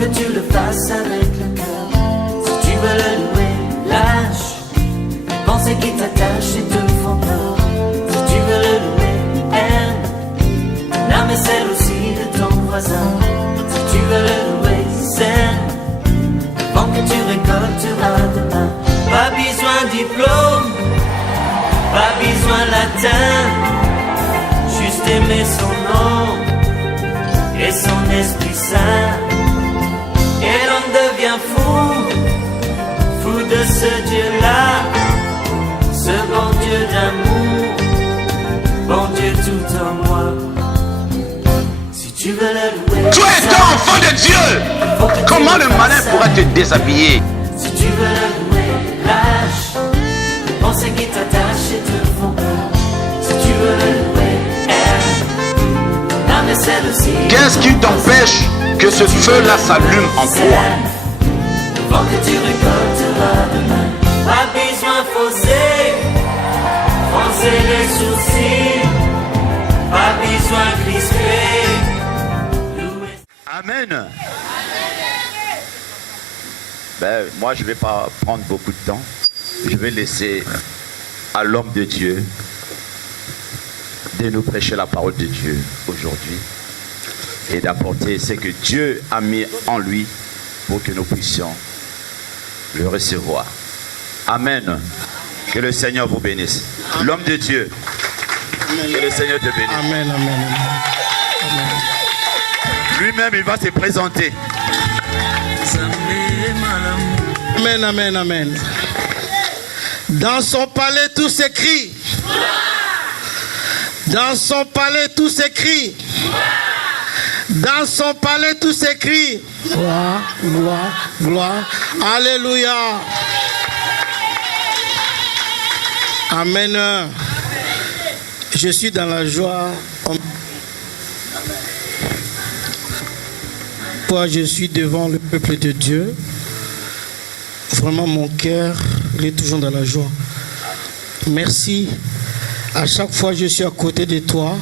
que tu le fasses avec le cœur. Si tu veux le louer, lâche les pensées qui t'attachent et te font peur. Si tu veux le louer, aime l'âme et celle aussi de ton voisin. Si tu veux le louer, sème le vent que tu récolteras demain. Pas besoin de diplôme, pas besoin de latin, juste aimer son nom et son Esprit Saint. Et l'homme devient fou, fou de ce Dieu-là, ce bon Dieu d'amour, bon Dieu tout en moi. Si tu veux le louer, tu es un enfant de Dieu. Comment le malin pourra te déshabiller? Si tu veux le louer, lâche les pensées qui t'attachent et te font peur. Si tu veux le louer, aime l'âme et celle aussi. Qu'est-ce qui t'empêche que ce feu-là s'allume en toi? Le vent que tu récolteras demain. Pas besoin fausser, froncer les sourcils. Pas besoin crisper. Amen. Ben, moi, je ne vais pas prendre beaucoup de temps. Je vais laisser à l'homme de Dieu de nous prêcher la parole de Dieu aujourd'hui et d'apporter ce que Dieu a mis en lui pour que nous puissions le recevoir. Amen. Que le Seigneur vous bénisse. L'homme de Dieu. Que le Seigneur te bénisse. Amen, amen, amen. Lui-même, il va se présenter. Amen, amen, amen. Dans son palais, tout s'écrit. Dans son palais, tout s'écrit. Dans son palais, tout s'écrit. Gloire, gloire, gloire. Alléluia. Amen. Je suis dans la joie. Pourquoi je suis devant le peuple de Dieu. Vraiment, mon cœur, il est toujours dans la joie. Merci. À chaque fois que je suis à côté de toi,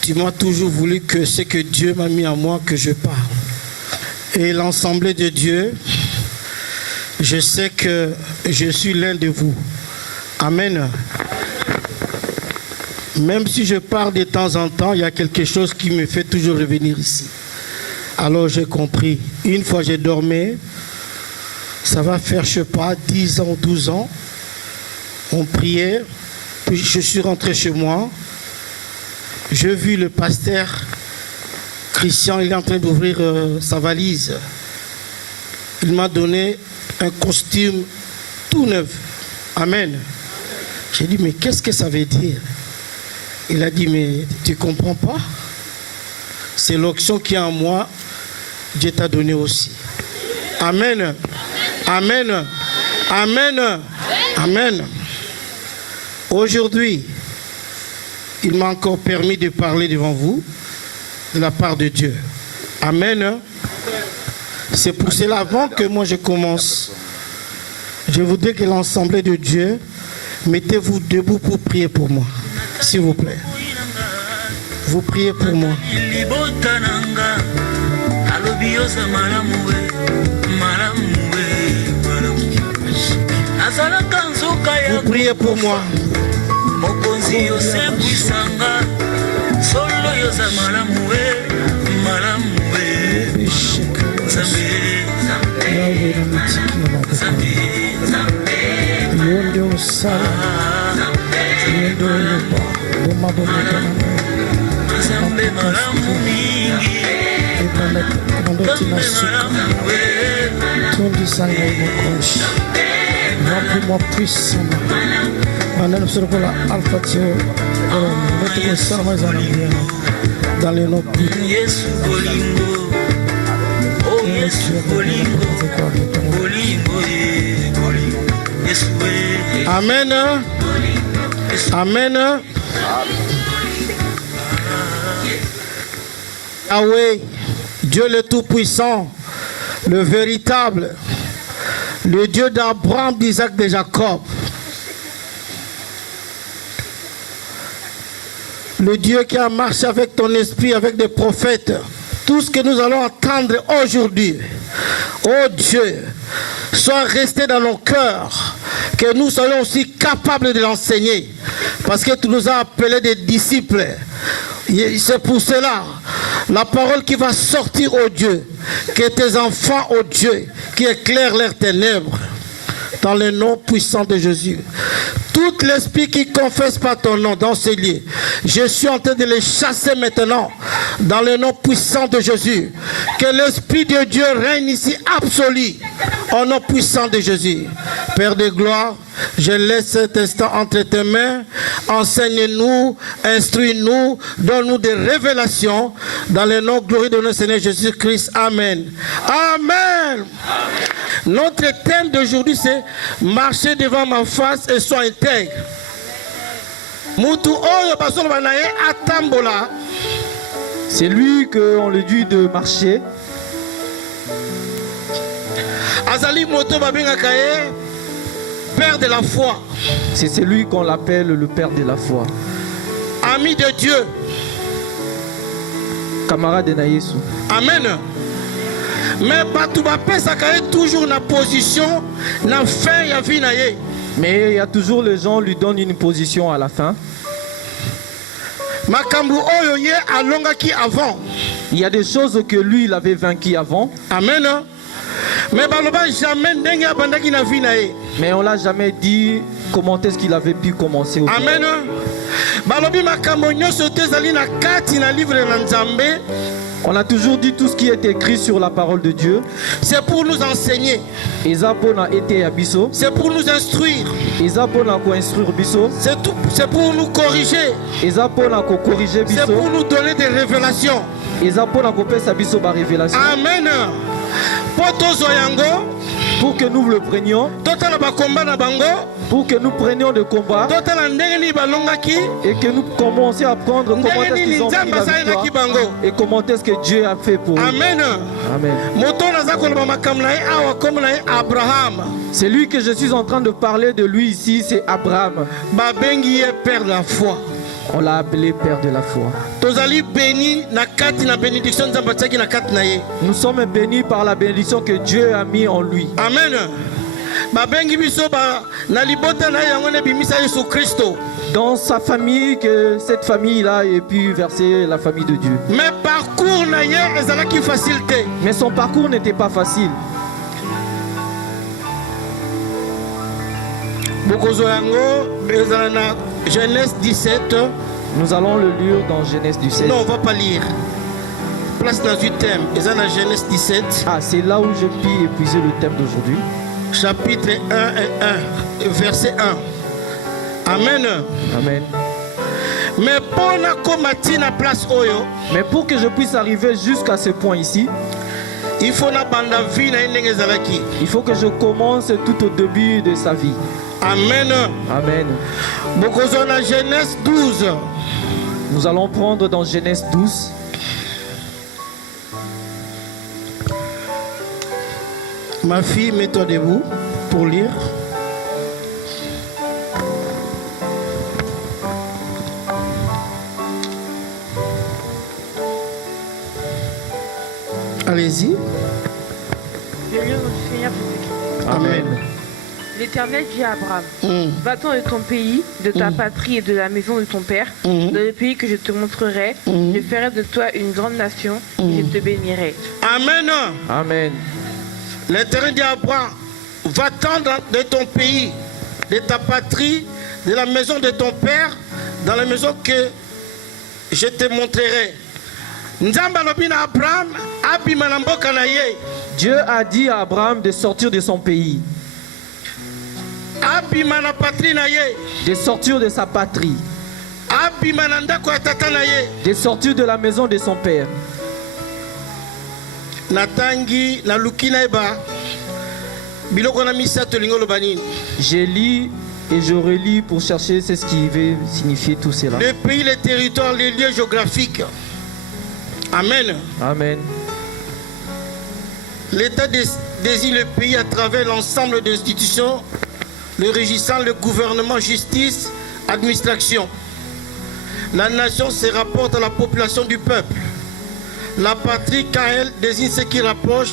tu m'as toujours voulu que ce que Dieu m'a mis en moi, que je parle. Et l'Assemblée de Dieu, je sais que je suis l'un de vous. Amen. Même si je parle de temps en temps, il y a quelque chose qui me fait toujours revenir ici. Alors j'ai compris. Une fois j'ai dormi, ça va faire, je ne sais pas, 10 ans, 12 ans. On priait, puis je suis rentré chez moi. J'ai vu le pasteur Christian, il est en train d'ouvrir sa valise. Il m'a donné un costume tout neuf. Amen. J'ai dit, mais qu'est-ce que ça veut dire? Il a dit, mais tu ne comprends pas? C'est l'onction qui est en moi, Dieu t'a donné aussi. Amen. Amen. Amen. Amen. Aujourd'hui, il m'a encore permis de parler devant vous de la part de Dieu. Amen. C'est pour cela, avant que moi je commence, je voudrais que l'Assemblée de Dieu, mettez-vous debout pour prier pour moi. S'il vous plaît. Vous priez pour moi. Vous priez pour moi. Remplis-moi puissamment. Dans les noms Amen. Amen. Yahweh, Dieu le Tout-Puissant, le véritable, le Dieu d'Abraham, d'Isaac, de Jacob. Le Dieu qui a marché avec ton esprit, avec des prophètes. tout ce que nous allons entendre aujourd'hui, oh Dieu, soit resté dans nos cœurs, que nous soyons aussi capables de l'enseigner, parce que tu nous as appelés des disciples. C'est pour cela, la parole qui va sortir, oh Dieu, que tes enfants, oh Dieu, qui éclairent leurs ténèbres, dans le nom puissant de Jésus. Tout l'esprit qui ne confesse pas ton nom dans ces lieux, je suis en train de les chasser maintenant dans le nom puissant de Jésus. Que l'Esprit de Dieu règne ici absolu au nom puissant de Jésus. Père de gloire, je laisse cet instant entre tes mains. Enseigne-nous, instruis-nous, donne-nous des révélations dans le nom glorieux de notre Seigneur Jésus-Christ. Amen. Amen. Notre thème d'aujourd'hui, c'est marcher devant ma face et sois intègre. C'est lui qu'on lui dit de marcher. Azali moto babengaka ye Père de la foi. C'est celui qu'on l'appelle le Père de la foi. Ami de Dieu. Camarade de Yesu. Amen. Mais batu bapesaka ye toujours na position na fin ya vie na ye. Mais il y a toujours les gens lui donnent une position à la fin. Makambu oyo ye alongaki avant. Il y a des choses que lui il avait vaincu avant. Amen. Mais baloba jamais ndenge abandaki na vie na ye. Mais on l'a jamais dit comment est-ce qu'il avait pu commencer. Amen. Balobi makambo nyonso te zali na kati na livre na Nzambe. On a toujours dit tout ce qui est écrit sur la parole de Dieu. C'est pour nous enseigner. C'est pour nous instruire. C'est pour nous corriger. C'est pour nous donner des révélations. Amen. Pour que nous le prenions. Pour que nous prenions de combat. Et que nous commencions à prendre comment est-ce qu'ils ont pris la victoire. Et comment est-ce que Dieu a fait pour eux. Amen. Amen. C'est lui que je suis en train de parler de lui ici, c'est Abraham. Père de la foi. On l'a appelé Père de la foi. Nous sommes bénis par la bénédiction que Dieu a mis en lui. Amen. Dans sa famille, que cette famille-là ait pu verser la famille de Dieu. Mais son parcours n'était pas facile. Genèse 17. Nous allons le lire dans Genèse 17. Non, on ne va pas lire. Place dans le thème. Genèse 17. Ah, c'est là où je puis épuiser le thème d'aujourd'hui. Chapitre 1 et 1, verset 1. Amen. Amen. Mais pour que je puisse arriver jusqu'à ce point ici, il faut que je commence tout au début de sa vie. Amen. Amen. Genèse 12. Nous allons prendre dans Genèse 12. Ma fille, mets-toi debout pour lire. Allez-y. Amen. L'Éternel dit à Abraham, va-t'en de ton pays, de ta patrie et de la maison de ton père, dans le pays que je te montrerai. Je ferai de toi une grande nation et je te bénirai. Amen. Amen. L'Éternel dit à Abraham, va-t'en de ton pays, de ta patrie, de la maison de ton père, dans la maison que je te montrerai. Dieu a dit à Abraham de sortir de son pays. De sortir de sa patrie. De sortir de la maison de son père. J'ai lu et je relis pour chercher ce qui veut signifier tout cela. Le pays, les territoires, les lieux géographiques. Amen. Amen. L'État désigne le pays à travers l'ensemble des institutions, le régissant, le gouvernement, justice, administration. La nation se rapporte à la population du peuple. La patrie, quand elle désigne ce qui rapproche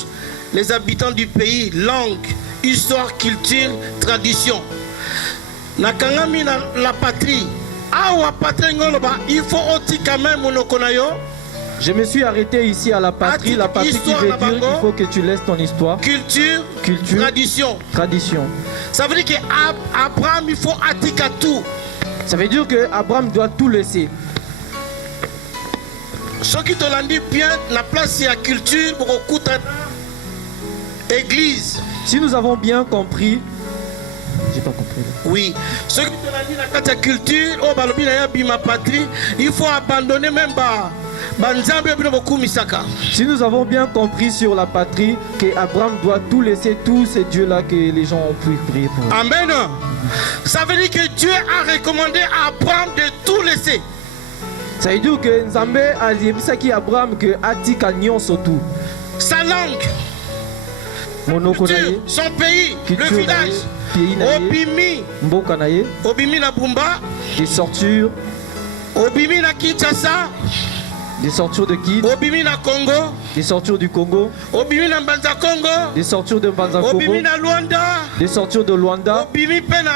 les habitants du pays, langue, histoire, culture, tradition. Nakangami na la patrie. Awa patrie ngoloba, il faut aussi quand même monokonayo. Je me suis arrêté ici à la patrie. La patrie qui veut dire qu'il faut que tu laisses ton histoire. Culture, tradition. Ça veut dire qu'Abraham, il faut attika tout. Ça veut dire qu'Abraham doit tout laisser. Ce qui te l'a dit bien, la place c'est la culture pour écouter église. Si nous avons bien compris, j'ai pas compris. Oui, ce qui te l'a dit la culture, oh balobi na yabi ma patrie, il faut abandonner même Si nous avons bien compris sur la patrie qu'Abraham doit tout laisser, tous ces dieux-là que les gens ont pu prier pour. Amen. Ça veut dire que Dieu a recommandé à Abraham de tout laisser. Ça veut dire que Nzambe a dit à Abraham que atika nyonso tout. Sa langue, culture, son pays, le village, Obimi, Obimi na Bumba, des sortures, Obimi na Kinshasa, des sortures de Kid, Obimi na Congo, des sortures du Congo, Obimi na Mbanza Congo, des sortures de Mbanza Congo, Obimi na Luanda, des sortures de Luanda, Obimi pena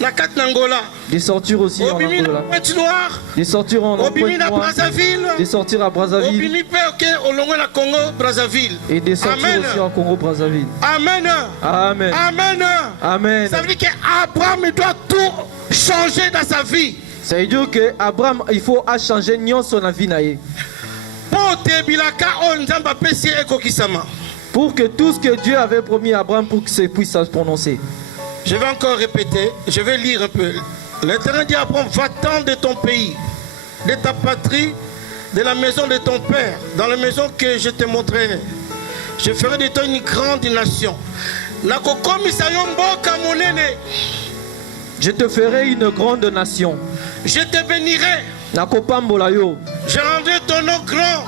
na Kat Nangola, des sortures aussi en Obimi Angola, na Noir, des sortures en Obimi na Noir, Brazzaville, des sortures à Brazzaville, Obimi pe au Longo na Congo Brazzaville, et des sorties aussi en Congo Brazzaville. Amen. Amen. Amen. Amen. Ça veut dire qu'Abraham doit tout changer dans sa vie. Ça veut dire que Abraham il faut changer nyonso na vie na ye. Pour que tout ce que Dieu avait promis à Abraham pour que ça puisse se prononcer. Je vais encore répéter, je vais lire un peu. L'Éternel dit à Abraham, va-t'en de ton pays, de ta patrie, de la maison de ton père, dans la maison que je te montrerai. Je ferai de toi une grande nation. Je te ferai une grande nation. Je te bénirai. Je rendrai ton nom grand.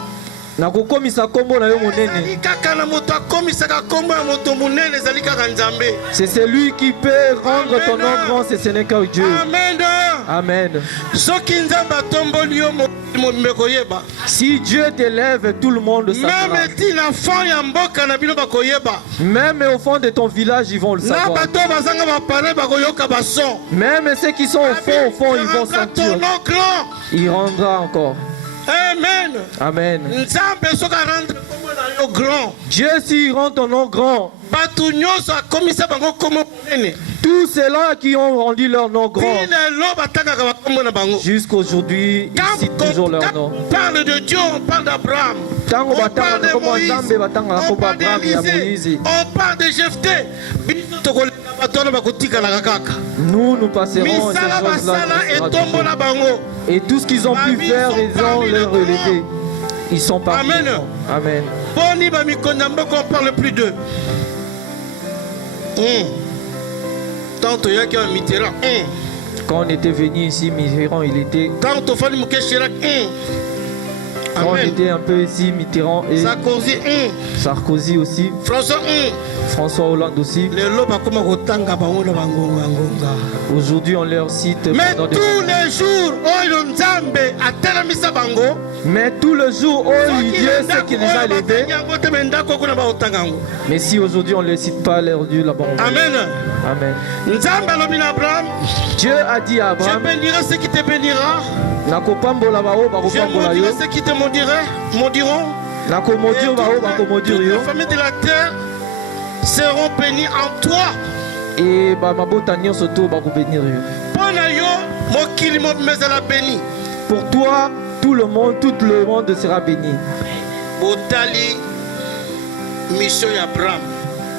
C'est celui qui peut rendre ton nom grand, c'est ce n'est que Dieu. Amen. Amen. Si Dieu t'élève, tout le monde saura. Même au fond de ton village, ils vont le savoir. Même ceux qui sont au fond, ils vont sentir. Il rendra encore. Amen. Amen. Dieu s'il rend ton nom grand, tous ceux-là qui ont rendu leur nom grand, jusqu'aujourd'hui, ils citent toujours leur nom. On parle de Dieu, on parle d'Abraham. On parle de Moïse, on parle d'Élisée, on parle de Jephthé. Nous passerons ces choses-là. Et tout ce qu'ils ont pu faire, ils ont leur relevé. Ils sont parmi Amen. nous. Amen. On parle plus d'eux. Tant il y a qui a Mitterrand. Quand on était venu ici, Mitterrand, il était. Quand on était un peu ici, Mitterrand et Sarkozy aussi. François Hollande aussi. Aujourd'hui, on leur cite. Mais tous les jours, mais tout le jour, oh Dieu, c'est qu'il les a élevés. Mais si aujourd'hui on ne les cite pas, leur Dieu là-bas. Amen. Amen. Dieu a dit à Abraham, je bénirai ceux qui te bénira. Je maudirai ceux qui te maudiront. Toutes les familles de la terre seront bénies en toi. Et surtout pour toi, tout le monde sera béni. Botali mission ya Abraham.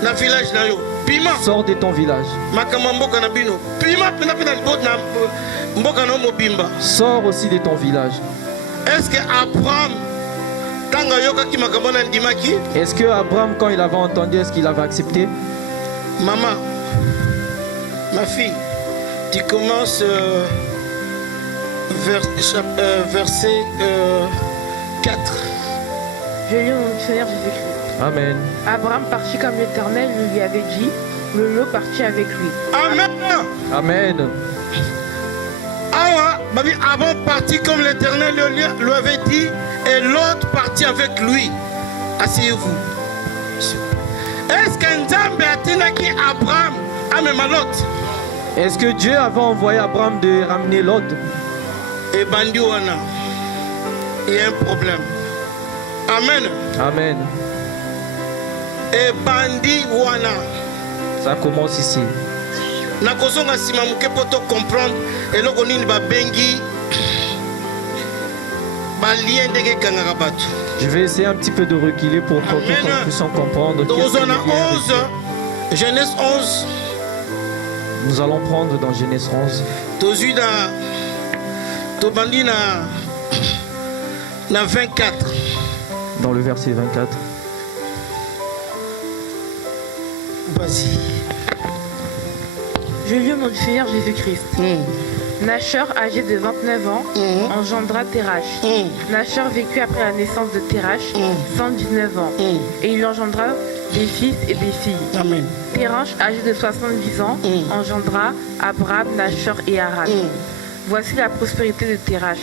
Na village na yo. Pima. Sors de ton village. Makamamboka na bino. Pima pena na mboka na mobimba. Sors aussi de ton village. Est-ce que Abraham tanga yoka ki makamona ndimaki? Est-ce que Abraham quand il avait entendu, est-ce qu'il avait accepté? Maman, ma fille, tu commences verset 4. Je lis mon Seigneur Jésus-Christ. Amen. Abraham partit comme l'Éternel lui avait dit. Le lot partit avec lui. Amen. Amen. Avant parti comme l'Éternel lui avait dit, et l'autre partit avec lui. Asseyez-vous. Est-ce que Nzambe atinaki Abraham amema Lot? Est-ce que Dieu avait envoyé Abraham de ramener Lot? Et bandi wana, il y a un problème. Amen. Amen. Et bandi wana. Ça commence ici. Nakozonga sima muke poto comprendre eloko nini ba bengi ba lien ndenge kangaka bato. Je vais essayer un petit peu de reculer pour que nous puissions comprendre. Genèse 11. Nous allons prendre dans Genèse 11. Tozui tobandi na 24. Dans le verset 24. Vas-y. Je lis au nom du Seigneur Jésus-Christ. Nachor, âgé de 29 ans, engendra Térach. Nachor vécut après la naissance de Térach 119 ans. Et il engendra des fils et des filles. Amen. Térach, âgé de 70 ans, engendra Abraham, Nachor et Haran. Voici la prospérité de Térach.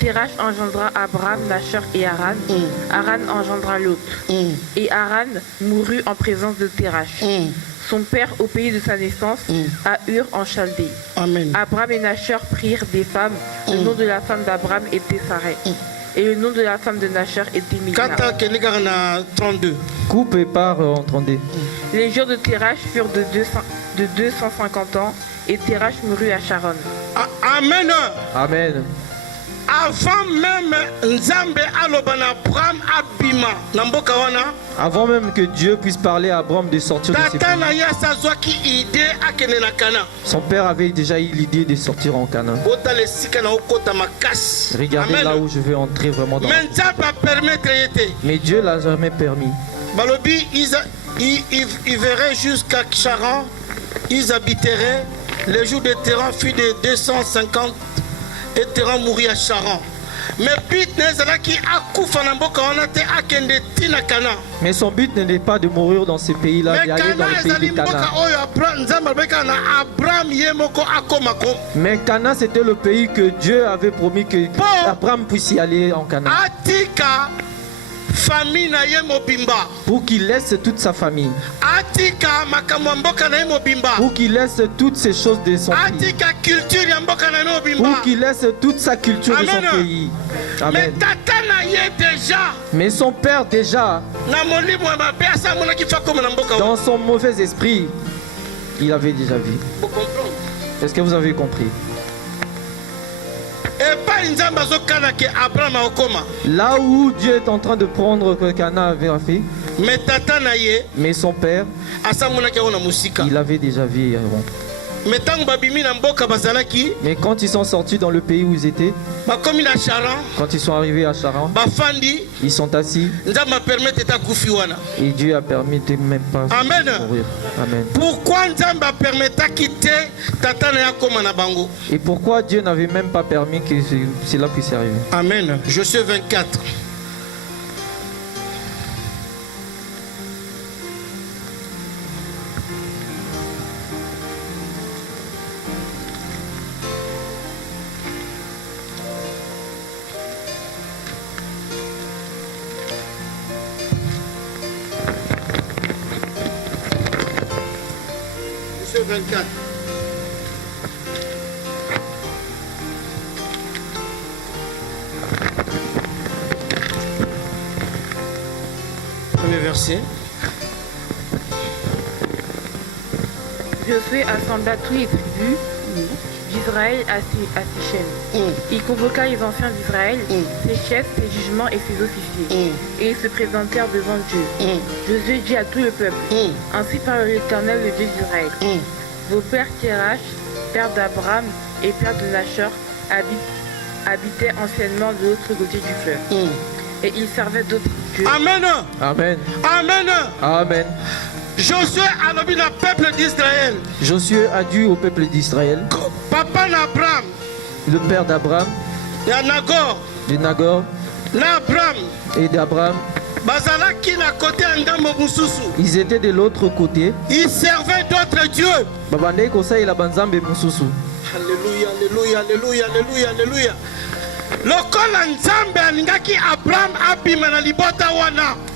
Térach engendra Abraham, Nachor et Haran. Haran engendra Lot. Et Haran mourut en présence de Térach. Son père au pays de sa naissance, à Ur en Chaldée. Amen. Abraham et Nachor prirent des femmes. Le nom de la femme d'Abraham était Sarai. Et le nom de la femme de Nachor était Milka. 32. Coupe et part en 32. Les jours de Térach furent de 250 ans, et Térach mourut à Charon. Amen. Amen. Avant même Nzambe alobana Abraham abima namboka wana. Avant même que Dieu puisse parler à Abraham de sortir de ses pays. Son père avait déjà eu l'idée de sortir en Canaan. Regardez là où je vais entrer vraiment dans le pays. Mais Dieu l'a jamais permis. Balobi, ils verraient jusqu'à Charan, ils habiteraient. Les jours de terrain fut de 250 et terrain mourit à Charan. Mais son but n'était pas de mourir dans ces pays-là, d'aller dans le pays de Canaan. Mais Canaan, c'était le pays que Dieu avait promis que Abraham puisse y aller en Canaan. Pour qu'il laisse toute sa famille. Pour qu'il laisse toutes ces choses de son pays. Pour qu'il laisse toute sa culture de son pays. Amen. Mais son père déjà, dans son mauvais esprit, il avait déjà vu. Est-ce que vous avez compris? Là où Dieu est en train de prendre que Canaan avait fait, mais son père, il avait déjà vu avant. Mais quand ils sont sortis dans le pays où ils étaient, quand ils sont arrivés à Charan, ils sont assis et Dieu a permis de même pas mourir. Amen. Pourquoi Nzamba permetta quitter Tatana Yakoma na bango? Et pourquoi Dieu n'avait même pas permis que cela puisse arriver? Amen. Josué 24. Josué 24. Premier verset. Josué assembla tous les tribus d'Israël à Sichem. Il convoqua les anciens d'Israël, ses chefs, ses jugements et ses officiers. Et ils se présentèrent devant Dieu. Josué dit à tout le peuple, ainsi parle l'Éternel, le Dieu d'Israël. Vos pères Térach, père d'Abraham et père de Nachor, habitaient anciennement de l'autre côté du fleuve. Et ils servaient d'autres dieux. Amen. Amen. Amen. Amen. Josué a nommé le peuple d'Israël. Josué a dit au peuple d'Israël, Papa d'Abraham, le père d'Abraham, de Nagor, et d'Abraham, ils étaient de l'autre côté. Ils servaient d'autres dieux. Alléluia, alléluia, alléluia, alléluia, alléluia.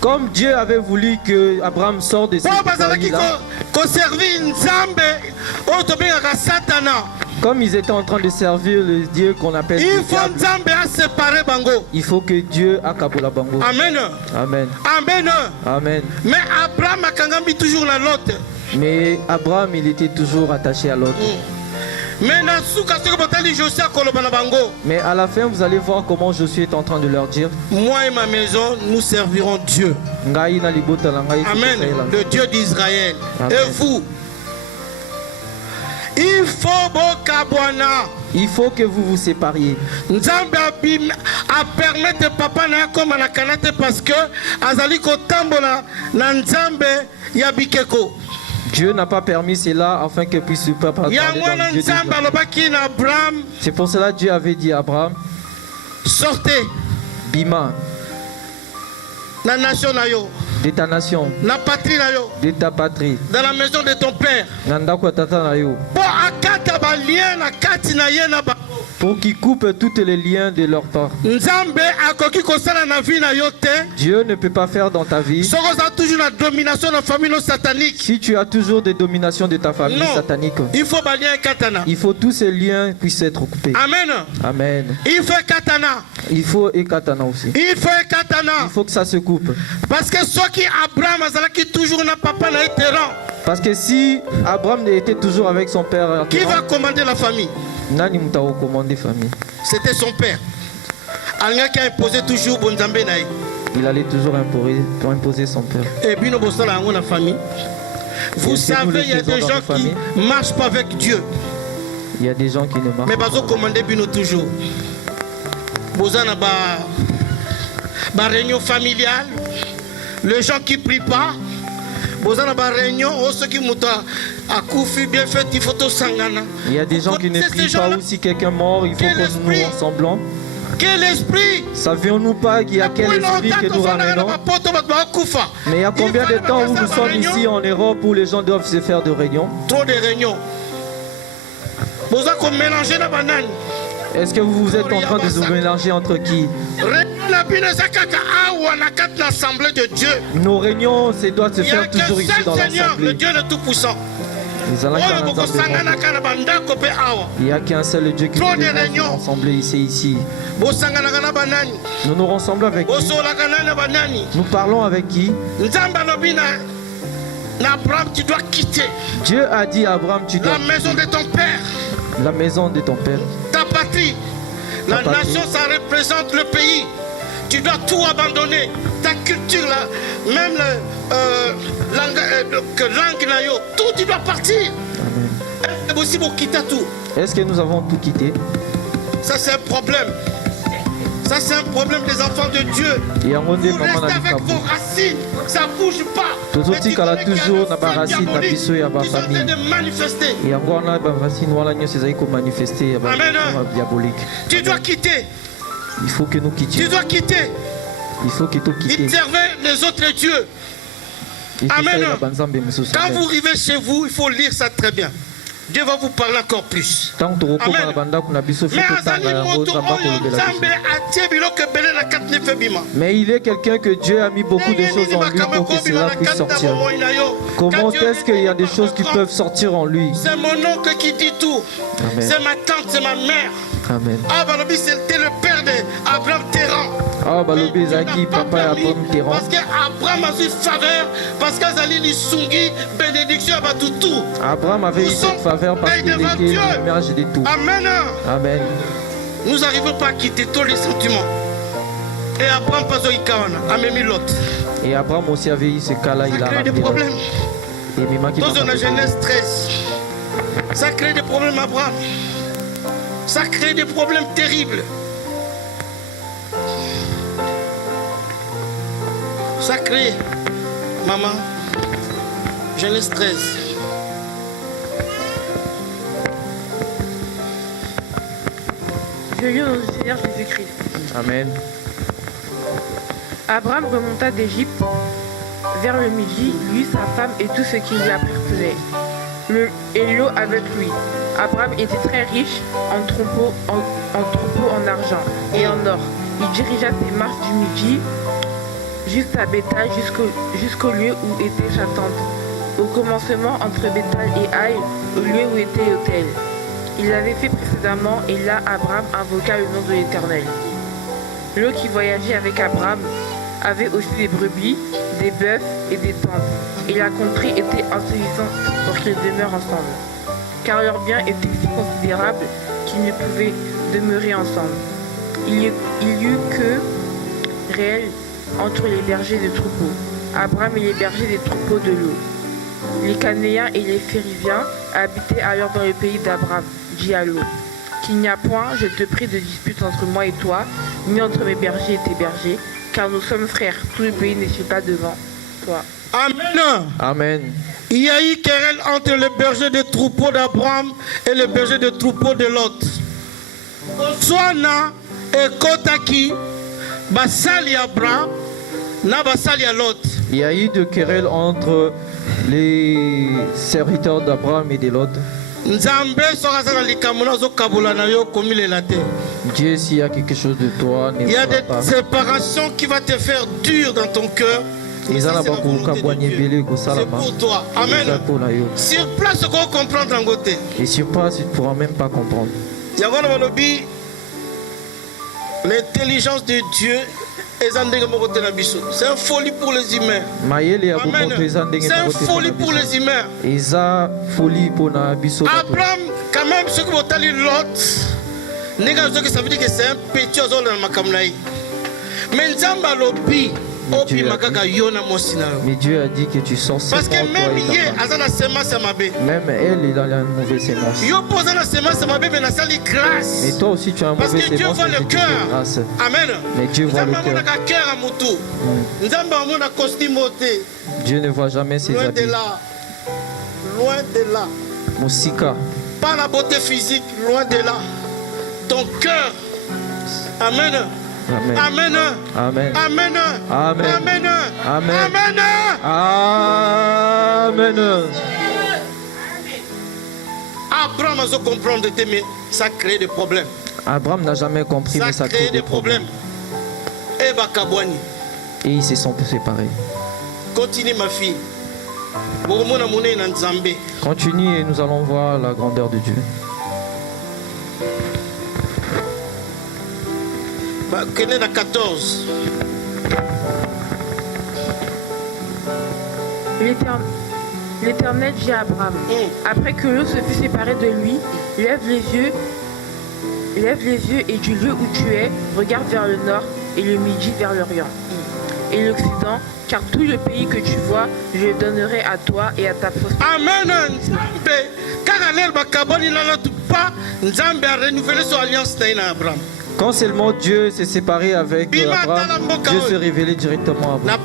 Comme Dieu avait voulu que Abraham sorte de cette pays-là, comme ils étaient en train de servir le Dieu qu'on appelle le diable, il faut que Dieu akabola bango. Amen. Amen. Amen. Amen. Mais Abraham a toujours la lotte. Mais Abraham, il était toujours attaché à l'autre. Mais à la fin, vous allez voir comment Josué est en train de leur dire: moi et ma maison, nous servirons Dieu. Amen. Le Dieu d'Israël. Et vous, il faut que vous vous sépariez. Nzambe a permettre papa na comme na kanate parce que azali ko tambola na Nzambe ya bikeko. Dieu n'a pas permis cela afin que puisse pas parler dans le Dieu d'Israël. C'est pour cela que Dieu avait dit à Abraham: sortez Bima la nation na yo, de ta nation, la patrie na yo, de ta patrie, dans la maison de ton père, pour qu'ils coupent tous les liens de leur part. Dieu ne peut pas faire dans ta vie si tu as toujours des dominations de ta famille satanique. Il faut tous ces liens puissent être coupés. Amen. Amen. Il faut katana. Il faut katana aussi. Il faut que ça se coupe. Parce que ceux qui Abraham qui toujours n'a papa na terrain. Parce que si Abraham était toujours avec son père, qui va commander la famille? Nani muta commander famille? C'était son père. Alga qui a imposé toujours Bonzambe naï. Il allait toujours imposer son père. Et bino bosala la famille. Vous savez, il y a des gens qui ne marchent pas avec Dieu. Il y a des gens qui ne marchent pas. Mais bazo commander bino toujours. Bozana ba réunion familiale. Les gens qui prient pas. Bozana ba réunion, ceux qui muta akufi bien fait, il faut sangana. Il y a des gens qui ne prient pas, ou si quelqu'un mort, il faut que nous rassemblons. Quel esprit? Savions-nous pas qu'il y a quel esprit que nous ramenons? Mais il y a combien de temps où nous sommes ici en Europe où les gens doivent se faire de réunions? Trop de réunions. Est-ce que vous vous êtes en train de vous mélanger entre qui? Nos réunions doivent se faire toujours ici dans l'assemblée. Le Dieu le Tout-Puissant. Il n'y a qu'un seul Dieu qui peut nous rassembler ici. Nous nous rassemblons avec qui? Nous parlons avec qui? Tu dois quitter. Dieu a dit à Abraham: tu dois la maison de ton père. La maison de ton père. Ta patrie. La nation, ça représente le pays. Tu dois tout abandonner. Ta culture, là, même langue, tout, tu dois partir. C'est possible pour quitter tout. Est-ce que nous avons tout quitté? Ça, c'est un problème. Ça, c'est un problème des enfants de Dieu. Vous restez avec vos racines. Ça ne bouge pas. Mais tu dois toujours de manifester. Amen. Tu dois quitter. Il faut que nous quittions. Tu dois quitter. Il faut que nous quittions. Il servait les autres dieux. Amen. Quand vous arrivez chez vous, il faut lire ça très bien. Dieu va vous parler encore plus. Amen. Mais il est quelqu'un que Dieu a mis beaucoup de choses en lui pour que cela puisse sortir. Comment est-ce qu'il y a des choses qui peuvent sortir en lui? C'est mon oncle qui dit tout. C'est ma tante, c'est ma mère. Amen. C'était le père d'Abraham Terran. Parce qu'Abraham a eu faveur, parce qu'Azali Lissungi, bénédiction à tout. Abraham avait eu cette faveur parce qu'il était le ménage de tout. Amen. Amen. Nous n'arrivons pas à quitter tous les sentiments. Et Abraham pas a même l'autre. Et Abraham aussi avait eu ce cas-là. Ça crée des problèmes. Dans la Genèse 13, ça crée des problèmes, Abraham. Ça crée des problèmes terribles. Ça crée, maman, Genèse 13. Je lis au nom du Seigneur Jésus-Christ. Amen. Abraham remonta d'Égypte vers le midi, lui, sa femme et tout ce qui lui appartenait. et l'eau avec lui. Abraham était très riche en troupeaux en argent et en or. Il dirigea ses marches du midi jusqu'à Béthel, jusqu'au lieu où était sa tente. Au commencement entre Béthel et Haï, au lieu où était l'autel. Il l'avait fait précédemment et là Abraham invoqua le nom de l'Éternel. Lot qui voyageait avec Abraham avait aussi des brebis, des bœufs et des tentes. Et la contrée était insuffisante pour qu'ils demeurent ensemble. Car leurs biens étaient si considérables qu'ils ne pouvaient demeurer ensemble. Il y eut que réel entre les bergers de troupeaux, Abraham et les bergers des troupeaux de l'eau. Les Canéens et les Phériviens habitaient alors dans le pays d'Abraham, dit à Lot. Qu'il n'y a point, je te prie, de dispute entre moi et toi, ni entre mes bergers et tes bergers, car nous sommes frères, tout le pays n'est pas devant toi. Amen. Amen. Il y a eu querelle entre le berger des troupeaux d'Abraham et le berger des troupeaux de Lot. Soana et Kotaki, Basali Abraham, na Basali Lot. Il y a eu de querelles entre les serviteurs d'Abraham et de Lot. Dieu, s'il y a quelque chose de toi, il y a des séparations qui vont te faire dur dans ton cœur. C'est pour toi. Amen. Sur place, tu vas comprendre en côté. Et sur place, tu ne pourras même pas comprendre. L'intelligence de Dieu c'est une folie pour les humains. Amen. C'est une folie pour les humains. Abraham, quand même, ce que vous avez dit, Lot, ça veut dire que c'est un petit oiseau dans ma camnaï. Mais Nzamba lobi. Mais Dieu a dit que tu sors ses parce que même hier, même elle est dans la mauvaise sémence. Mais toi aussi tu as un mauvais sémence. Parce que Dieu voit le cœur. Amen. Mais Dieu voit le cœur. Dieu ne voit jamais ses habits. Loin de là. Moussika. Pas la beauté physique, loin de là. Ton cœur. Amen. Amen. Amen. Amen. Amen. Amen. Amen. Amen. Amen. Amen. Abraham a compris, mais ça crée des problèmes. Abraham n'a jamais compris, mais ça crée des problèmes. Et ils se sont séparés. Continue, ma fille. Continue et nous allons voir la grandeur de Dieu. Kenez à 14. L'Éternel dit à Abraham, après que Lot se fut séparé de lui, lève les yeux et du lieu où tu es, regarde vers le nord et le midi vers l'Orient et l'Occident, car tout le pays que tu vois, je le donnerai à toi et à ta postérité. Amen. Car Nzambe a renouvelé son alliance avec Abraham. Quand seulement Dieu s'est séparé avec Abraham, Dieu s'est révélé directement à Abraham.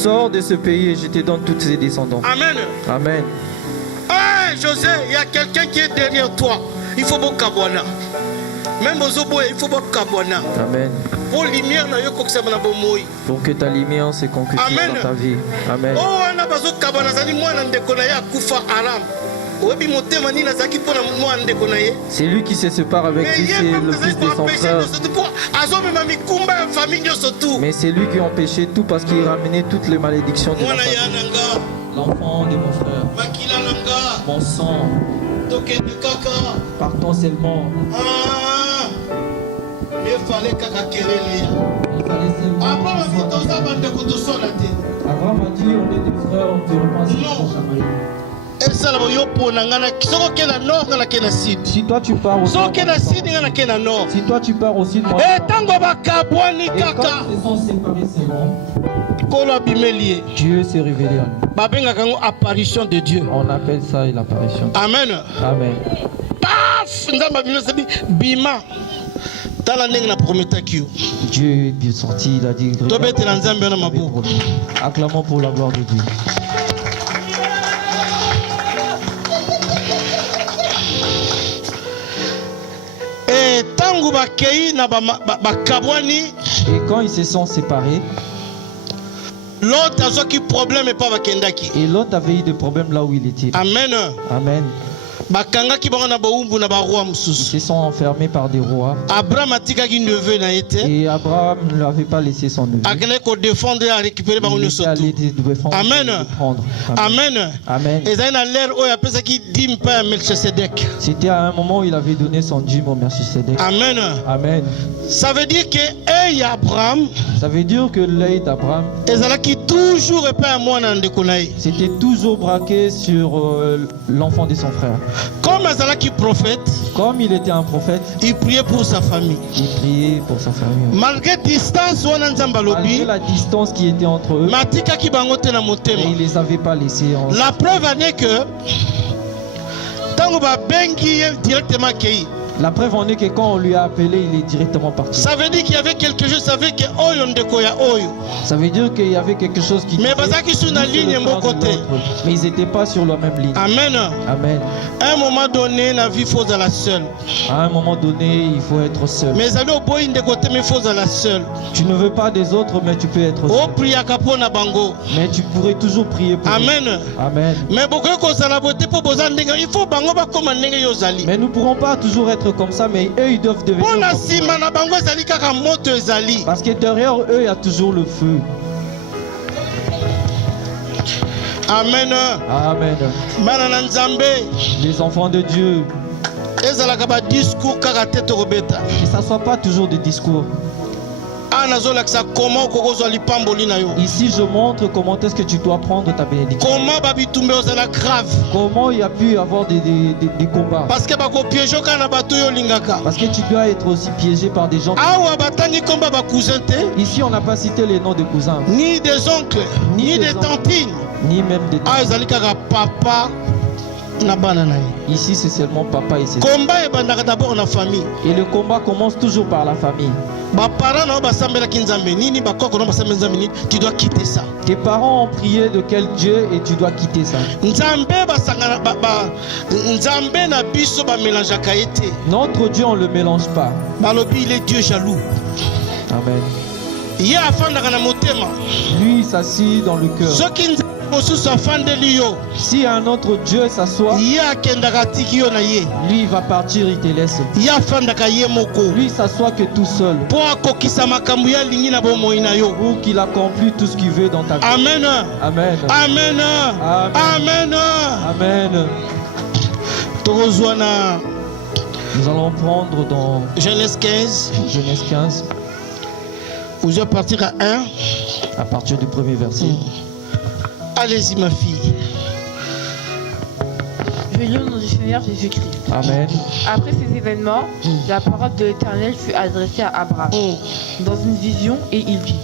Sors de ce pays et je te donne tous ses descendants. Amen. Amen. Hey, José, il y a quelqu'un qui est derrière toi. Il faut beaucoup kabwana. Même aux oboe, il faut beaucoup kabwana. Amen. Pour que ta lumière se concrétise dans ta vie. Amen. Oh, on a besoin de kabwana. Zani moi n'andekona kufa aram. C'est lui qui se sépare avec lui, c'est le fils de son frère. Mais c'est lui qui a empêché tout parce qu'il ramenait toutes les malédictions de la famille. L'enfant de mon frère, mon sang, partons seulement. Il fallait seulement. Abraham a dit, on est des frères, on te repense. Si toi tu pars aussi, si toi tu pars aussi, moi, et quand ils se sont séparés, c'est bon. Dieu s'est révélé à nous. Apparition de Dieu. On appelle ça l'apparition. Amen. Amen. Paf! Bima. Dieu est sorti, il a dit. Acclamons pour la gloire de Dieu. Et quand ils se sont séparés, L'autre a qui problème et pas vakendaki. Et l'autre avait eu des problèmes là où il était. Amen. Amen. Bakanga ki bango na baumbu na ba roi Ils mususu. se sont enfermés par des rois. Abraham atika ki neveu na été. Et Abraham ne l'avait pas laissé son neveu. Akene ko défendre et à récupérer bango Il nyoso était allé tout. défendre. Amen. Prendre. Amen. Amen. Et ça na l'air oyo apesa ki dim pa Melchisedec. C'était à un moment où il avait donné son dîme au Melchisedec. Amen. Amen. Ça veut dire que hey Abraham Ça veut dire que l'œil d'Abraham, ezalaki toujours epa mwana ndeko na ye. c'était toujours braqué sur l'enfant de son frère. Comme ezalaki prophète, Comme il était un prophète, il priait pour sa famille. il priait pour sa famille. Malgré distance wana nzamba Malgré lobi, la distance qui était entre eux, matikaki bango te na mais motema. il les avait pas laissés en... La preuve en est que tango ba bengi ye directement kei. La preuve en est que quand on lui a appelé, il est directement parti. Ça veut dire qu'il y avait quelque chose, ça veut dire que oyo ndeko ya oyo. Ça veut dire qu'il y avait quelque chose qui... Mais disait, bazaki sur la lui, ligne c'est le mon frère de côté. l'autre. Mais ils n'étaient pas sur la même ligne. Amen. Amen. À un moment donné, la vie faut à la seule. À un moment donné, il faut être seul. Mais allez au boy de côté, mais faut à la seule. Tu ne veux pas des autres, mais tu peux être seul. Oh priya kapona bango. Mais tu pourrais toujours prier pour eux. Amen. Amen. Mais beaucoup ko sala bote pour bozandinga, il faut bango ba comme ndenge yozali. Mais nous ne pourrons pas toujours être comme ça, mais eux, ils doivent devenir Pour la comme ça. sima na bango ezali kaka moto ezali. Parce que derrière eux, il y a toujours le feu. Amen. Amen. Bana na Nzambe. Les enfants de Dieu, Ezalaka ba discours kaka tete robeta. que ça ne soit pas toujours des discours. Comment kokozwa lipamboli na yo. Ici, je montre comment est-ce que tu dois prendre ta bénédiction. Comment babitumbe ozala grave. Comment il y a pu avoir des combats. Parce que bako piéger kana bato yo lingaka. Parce que tu dois être aussi piégé par des gens. Awa batangi komba ba cousin te, Ici, on n'a pas cité les noms de cousins, ni des oncles, ni des oncles, tantines. ni même des... Ah ezali kaka papa na bana na ye. Ici, c'est seulement papa et ses... Combat ebandaka d'abord na famille. Et le combat commence toujours par la famille. Ba parents na basambelaki Nzambe nini bakoko na basambela Nzambe nini, tu dois quitter ça. Tes parents ont prié de quel Dieu et tu dois quitter ça. Nzambe basangana Nzambe na biso ba mélangeaka été. Notre Dieu, on ne le mélange pas. Balobi il est Dieu jaloux. Amen. Ye afandaka na motema. Lui, il s'assit dans le cœur. Soki Nzambe mosusu afandeli yo, Si un autre Dieu s'assoit, ye akendaka tiki yo na ye. lui, il va partir, il te laisse. Ye afandaka ye moko. Lui, il s'assoit que tout seul. Po akokisa makambo ya lingi na bomoi na yo. Pour qu'il accomplisse tout ce qu'il veut dans ta vie. Amen. Amen. Amen. Amen. Amen. Amen. Tokozwa na Nous allons prendre dans Genèse 15. Genèse 15, Vous allez partir à 1. à partir du premier verset. Allez-y ma fille. Je lis au nom du Seigneur Jésus-Christ. Amen. Après ces événements, la parole de l'Éternel fut adressée à Abraham dans une vision et il dit: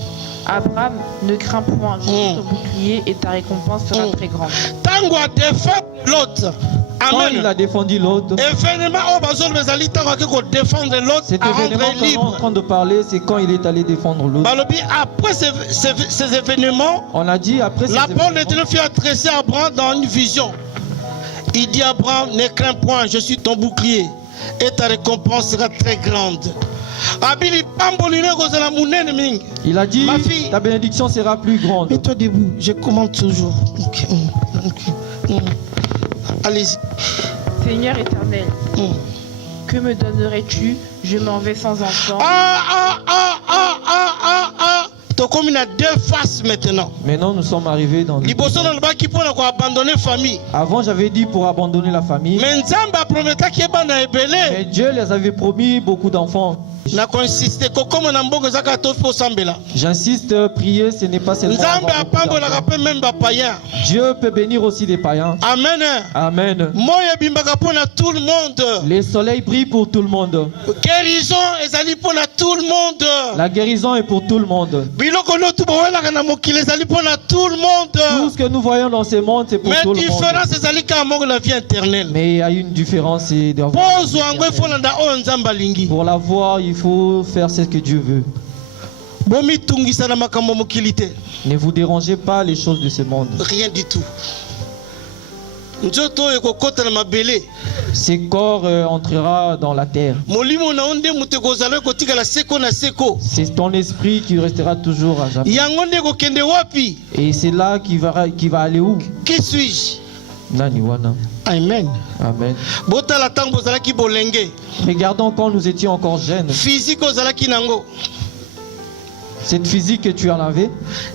Abraham, ne crains point, je suis ton bouclier et ta récompense sera très grande. Tango a défendre l'autre. Quand il Amen. a défendu l'autre, Événement au bazol bezali tango ko défendre l'autre cet à événement rendre qu'on est en libre. train de parler, c'est quand il est allé défendre l'autre. Balobi après ces événements, On a dit après ces la parole de événements, Dieu fut adressée à Abraham dans une vision. Il dit à Abraham, ne crains point, je suis ton bouclier et ta récompense sera très grande. Abili pambolino kozala munene mingi. il a dit, Ma fille. ta bénédiction sera plus grande. Mets-toi debout, je commande toujours. Allez-y. Seigneur éternel, que me donnerais-tu? Je m'en vais sans enfant. Tokomi na deux faces maintenant. Maintenant, nous sommes arrivés dans... Liboso na lobaki pona ko abandonner famille. Avant, j'avais dit pour abandonner la famille. Mais Nzamba prometaki ebana ebele. Mais Dieu les avait promis beaucoup d'enfants. Na ko insister kokoma na mbongo zaka to po sambela. J'insiste, prier, ce n'est pas seulement... Nzambe avoir beaucoup apambola d'enfants. ka pe même ba païen. Dieu peut bénir aussi des païens. Amen. Amen. Moya bimbaka pona tout le monde. Les soleils brillent pour tout le monde. Guérison ezali pona tout le monde. La guérison est pour tout le monde. Biloko lotu bowela na mokili ezali pona tout le Tout monde. ce que nous voyons dans ce monde, c'est pour Mais tout le monde. différence ezali ka mongo la vie éternelle. Mais il y a une différence. C'est d'avoir- Pozo angwe folanda o nzamba lingi. Pour l'avoir, il faut faire ce que Dieu veut. Bomi tungisa na makambo mokili te. Ne vous dérangez pas les choses de ce monde. Rien du tout. nzoto ekokota na mabele. Ces corps entrera dans la terre. Molimo na onde mutu kozala kotikala seko na seko. C'est ton esprit qui restera toujours à jamais. Yango nde kokende wapi? Et c'est là qui va aller où? Qui suis-je? Nani wana. Amen. Amen. Botala tango bozalaki bolenge. Regardons quand nous étions encore jeunes. Physique ozalaki nango. Cette physique que tu en avais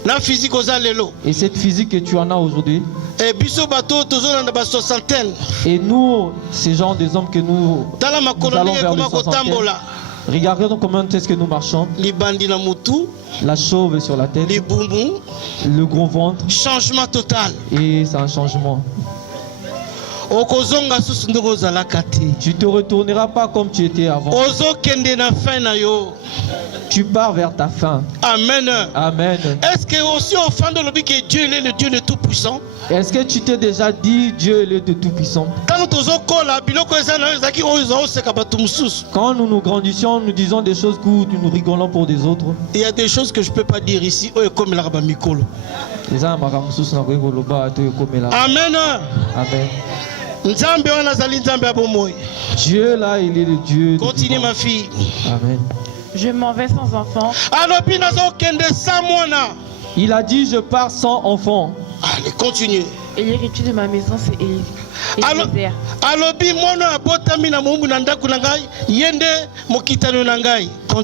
Na physique ozalelo. et cette physique que tu en as aujourd'hui. Et biso bato tozona na ba soixantaine. Et nous, ces gens des hommes que nous Tala makolo allons ndenge vers les koma kotambola. regardons comment est-ce que nous marchons. Libandi na mutu, La chauve sur la tête, libumbu, le gros ventre, changement total. et c'est un changement. Okozonga susu ndenge ozalaka te. Tu te retourneras pas comme tu étais avant. Ozokende na fin na yo. Tu pars vers ta fin. Amen. Amen. Est-ce que aussi au fond de l'objet que Dieu il est le Dieu le tout-puissant? Est-ce que tu t'es déjà dit Dieu est le Tout-Puissant? Quand nous nous grandissions, nous disons des choses courtes, nous rigolons pour des autres. Il y a des choses que je ne peux pas dire ici. Amen. Amen. Amen. Dieu là, il est le Dieu. Continue ma fille. Amen. Je m'en vais sans enfant. Il a dit je pars sans enfant. Allez, continuez. Et l'héritier de ma maison, c'est Élisée.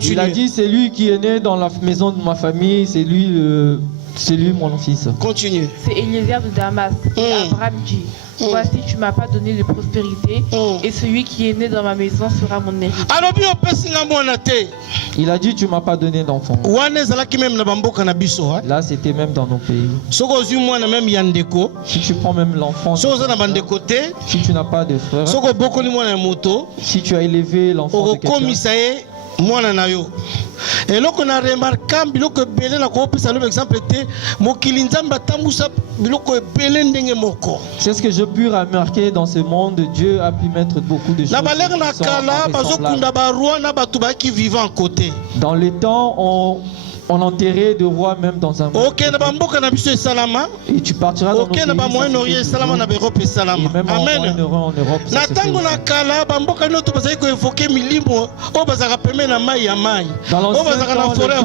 Il a dit c'est lui qui est né dans la maison de ma famille, c'est lui mon fils. Continue. C'est Eliezer de Damas. Et Abraham dit, voici, tu ne m'as pas donné de prospérité, et celui qui est né dans ma maison sera mon héritier. Il a dit tu ne m'as pas donné d'enfant. Là c'était même dans nos pays. Si tu prends même l'enfant, si tu n'as pas de frère, si tu as élevé l'enfant de quelqu'un, mwana na yo eloko na remarquable biloko ebele na kopesa le exemple était mokili nzambe atambusa biloko ebele ndenge moko. C'est ce que j'ai pu remarquer dans ce monde. Dieu a pu mettre beaucoup de choses. Na balere na kala bazokunda ba roi na batu ba ki vivant à côté. Dans les temps on enterrait des rois même dans un monde. OK na bamboka na biso salama. Et tu partiras dans nos pays. OK na ba Moyen-Orient salama na Europe salama. Amen. En Europe, na tango na kala bamboka no to bazai ko évoquer milimo o bazaka peme na mai ya mai. O bazaka na forêt.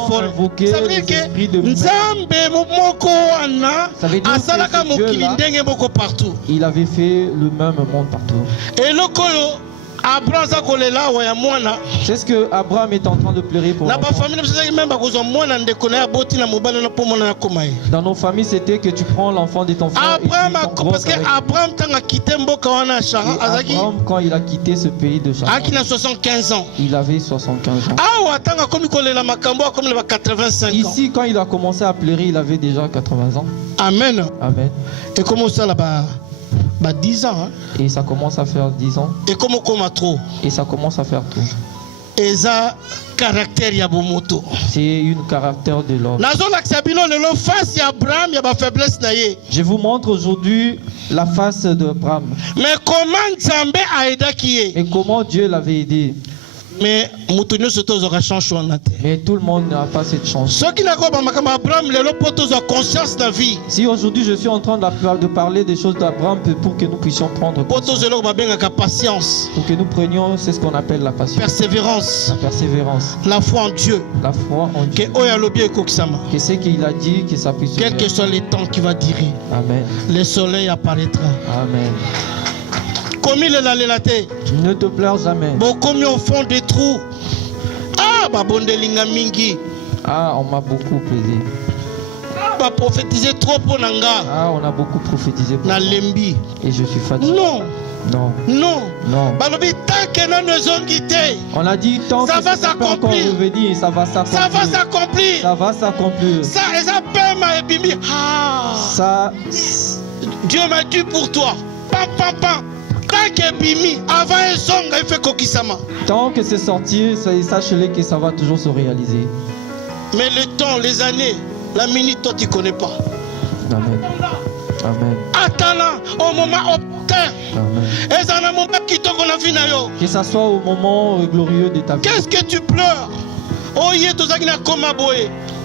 Ça veut dire que Nzambe moko wana asalaka mokili ndenge moko partout. Il avait fait le même monde partout. Et lokolo c'est ce que Abraham est en train de pleurer pour. Dans nos familles, c'était que tu prends l'enfant de ton frère. Abraham, parce que Abraham, quand il a quitté ce pays de Charan, il avait 75 ans. Ici, quand il a commencé à pleurer, il avait déjà 80 ans. Amen. Amen. Et comment ça là-bas? 10 ans. Hein? Et ça commence à faire 10 ans. Et comment trop? Et ça commence à faire trop. Et ça, caractère yabomoto. C'est une caractère de l'homme. Je vous montre aujourd'hui la face d'Abraham. Mais comment Nzambe a aidé qui est? Et comment Dieu l'avait aidé. Mais tout le monde n'a pas cette chance. Si aujourd'hui je suis en train de parler des choses d'Abraham pour que nous puissions prendre patience, pour que nous prenions, c'est ce qu'on appelle la patience. Persévérance. La persévérance. La foi en Dieu. La foi en Dieu. Que ce qu'il a dit, que ça puisse. Quel que soit les temps qui va durer. Amen. Le soleil apparaîtra. Amen. Ne te pleure jamais. Comme au fond des trous. Ah, mingi. Ah, on m'a beaucoup plaisé. Ah, prophétiser trop pour Nanga. Ah, on a beaucoup prophétisé pour moi. Et je suis fatigué. Non. Non. Non. Non. On a dit tant ça que va ça peut encore revenir, ça va s'accomplir. Ça va s'accomplir. Ça va s'accomplir. Ça. Dieu m'a dit pour toi. Pam, pam, pam. Tant que c'est sorti, sache-le que ça va toujours se réaliser. Mais le temps, les années, la minute, toi tu ne connais pas. Amen. Amen. Attends-la au moment opportun. Que ça soit au moment glorieux de ta vie. Qu'est-ce que tu pleures?